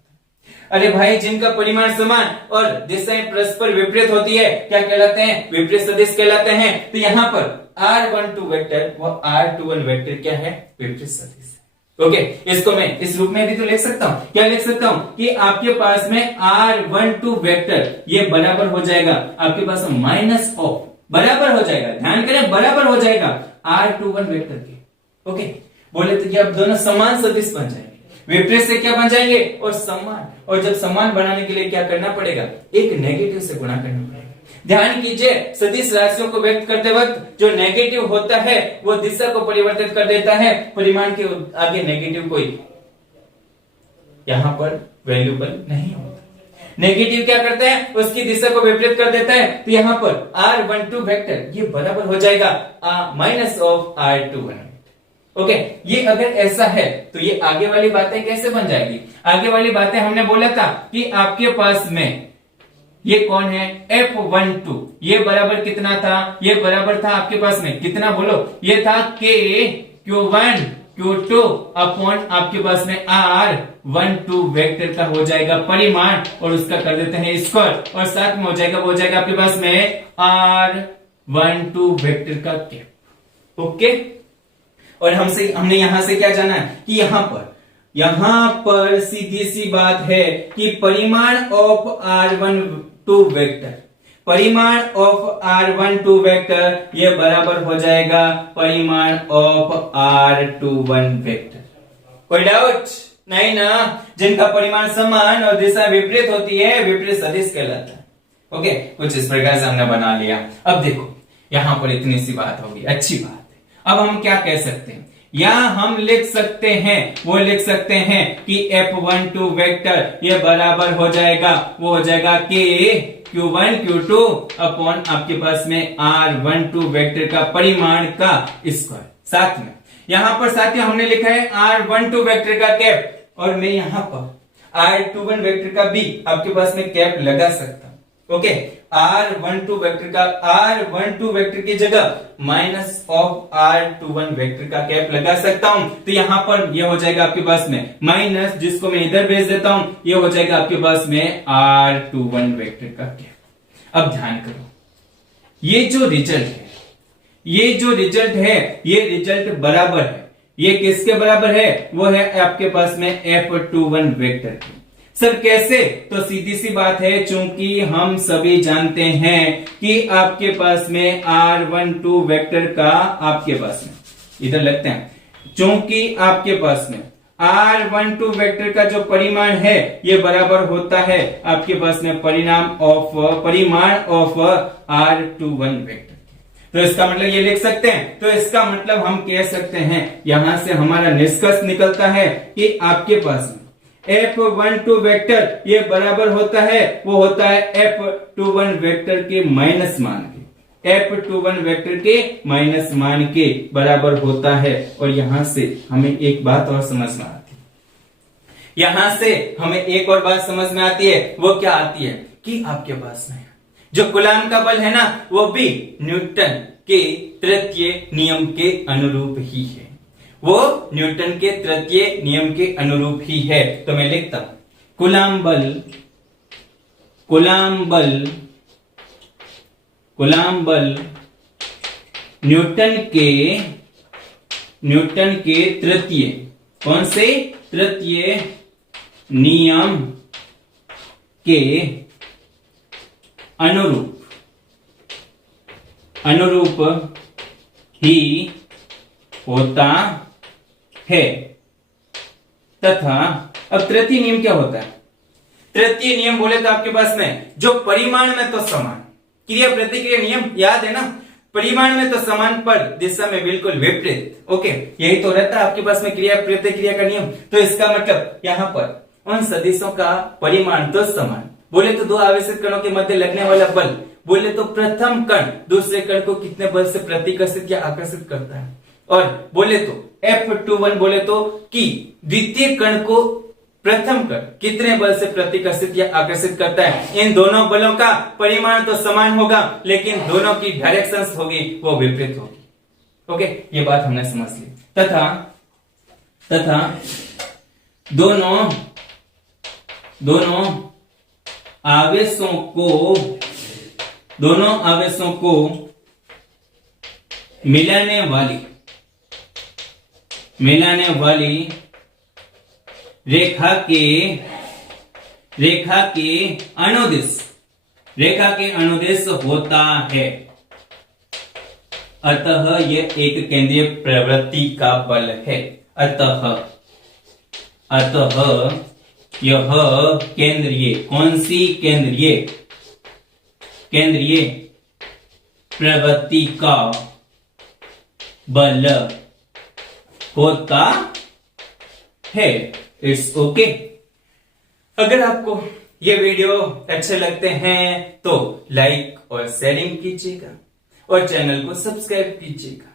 अरे भाई, जिनका परिमाण समान और दिशाएं परस्पर विपरीत होती है क्या कहलाते हैं, विपरीत सदिश कहलाते हैं। तो यहां पर R12 वेक्टर वो R21 वेक्टर क्या है, विपरीत सदिश। ओके, इसको मैं इस रूप में भी तो लिख सकता हूं, क्या लिख सकता हूं कि आपके पास में R12 वेक्टर ये बराबर हो जाएगा आपके पास माइनस ऑफ, बराबर हो जाएगा, ध्यान करें, बराबर हो जाएगा R21 वेक्टर के। ओके, बोले तो ये अब दोनों समान सदिश बन जाएंगे, विपरीत से क्या बन जाएंगे, और समान। और जब समान बनाने के लिए क्या करना पड़ेगा, एक नेगेटिव से गुणा करना पड़ेगा। ध्यान कीजिए, सदिश राशियों को व्यक्त करते वक्त जो नेगेटिव होता है वो दिशा को परिवर्तित कर देता है, परिमाण के आगे नेगेटिव कोई यहां पर वैल्यूबल नहीं होता। नेगेटिव क्या करता है, उसकी दिशा को विपरीत कर देता है। तो यहां पर R12 वेक्टर ये बराबर हो जाएगा माइनस ऑफ R21। ओके, ये अगर ऐसा है तो ये आगे वाली बातें कैसे बन जाएगी, आगे वाली बातें हमने बोला था कि आपके पास में ये कौन है F12, ये बराबर कितना था, ये बराबर था आपके पास में कितना बोलो, ये था K Q1 Q2 अपॉन आपके पास में R12 वेक्टर का हो जाएगा परिमाण और उसका कर देते हैं स्क्वायर और साथ में हो जाएगा वो हो जाएगा आपके पास में R12 वेक्टर का कैप। ओके, और हमने यहां से क्या जाना है कि यहां पर सीधी सी बात है कि परिमाण ऑफ R12 वेक्टर, परिमाण ऑफ R12 वेक्टर ये बराबर हो जाएगा परिमाण ऑफ R21 वेक्टर। कोई डाउट नहीं ना? जिनका परिमाण समान और दिशा विपरीत होती है विपरीत सदिश कहलाता है। ओके, कुछ इस प्रकार से हमने बना लिया। अब देखो यहां पर इतनी सी बात होगी, अच्छी बात है। अब हम क्या कह सकते हैं, या हम लिख सकते हैं, वो लिख सकते हैं कि F12 वेक्टर ये बराबर हो जाएगा, वो हो जाएगा K Q1 Q2 अपॉन आपके पास में R12 वेक्टर का परिमाण का स्क्वायर। साथ में यहां पर साथियों हमने लिखा है R12 वेक्टर का कैप और मैं यहां पर R21 वेक्टर का भी आपके पास में कैप लगा सकता हूं। ओके, R12 वेक्टर की जगह माइनस ऑफ R21 वेक्टर का कैप लगा सकता हूं। तो यहां पर ये हो जाएगा आपके पास में माइनस, जिसको मैं इधर भेज देता हूं, ये हो जाएगा आपके पास में R21 वेक्टर का कैप। अब ध्यान करो, ये जो रिजल्ट है ये रिजल्ट बराबर है, ये किसके बराबर है, वो है आपके पास में F21 वेक्टर के। सर कैसे? तो सीधी सी बात है, चूंकि हम सभी जानते हैं कि आपके पास में R12 वेक्टर का आपके पास में इधर लगते हैं, चूंकि आपके पास में R12 वेक्टर का जो परिमाण है ये बराबर होता है आपके पास में परिमाण ऑफ R21 वेक्टर। तो इसका मतलब ये लिख सकते हैं, तो इसका मतलब हम कह सकते हैं, यहां से हमारा निष्कर्ष निकलता है कि आपके पास में F12 वेक्टर ये बराबर होता है, वो होता है F21 वेक्टर के माइनस मान के, F21 वेक्टर के माइनस मान के बराबर होता है। और यहां से हमें एक बात और समझ में आती है, यहां से हमें एक और बात समझ में आती है, वो क्या आती है कि आपके पास में जो कूलाम का बल है ना, वो भी न्यूटन के तृतीय नियम के अनुरूप ही है, वो न्यूटन के तृतीय नियम के अनुरूप ही है। तो मैं लिखता हूं कूलाम बल न्यूटन के तृतीय, कौन से तृतीय नियम के अनुरूप ही होता है तथा। अब तृतीय नियम क्या होता है? तृतीय नियम बोले तो आपके पास में जो परिमाण में तो समान, क्रिया प्रतिक्रिया नियम याद है ना, परिमाण में तो समान पर दिशा में बिल्कुल विपरीत। ओके, यही तो रहता है आपके पास में क्रिया प्रतिक्रिया का नियम। तो इसका मतलब यहां पर उन सदिशों का परिमाण तो समान, बोले तो दो आवेशित कणों के मध्य लगने वाला बल, बोले तो प्रथम कण दूसरे कण को कितने बल से प्रतिकर्षित या आकर्षित करता है, और बोले तो F21 बोले तो कि द्वितीय कण को प्रथम कण कितने बल से प्रतिकर्षित या आकर्षित करता है। इन दोनों बलों का परिमाण तो समान होगा, लेकिन दोनों की डायरेक्शंस होगी वो विपरीत होगी। ओके, ये बात हमने समझ ली। तथा दोनों आवेशों को मिलाने वाली रेखा के अनुदिश होता है, अतः यह एक केंद्रीय प्रवृत्ति का बल है। अतः यह केंद्रीय, कौन सी केंद्रीय प्रवृत्ति का बल होता है। It's okay. अगर आपको ये वीडियो अच्छे लगते हैं तो लाइक और शेयरिंग कीजिएगा और चैनल को सब्सक्राइब कीजिएगा।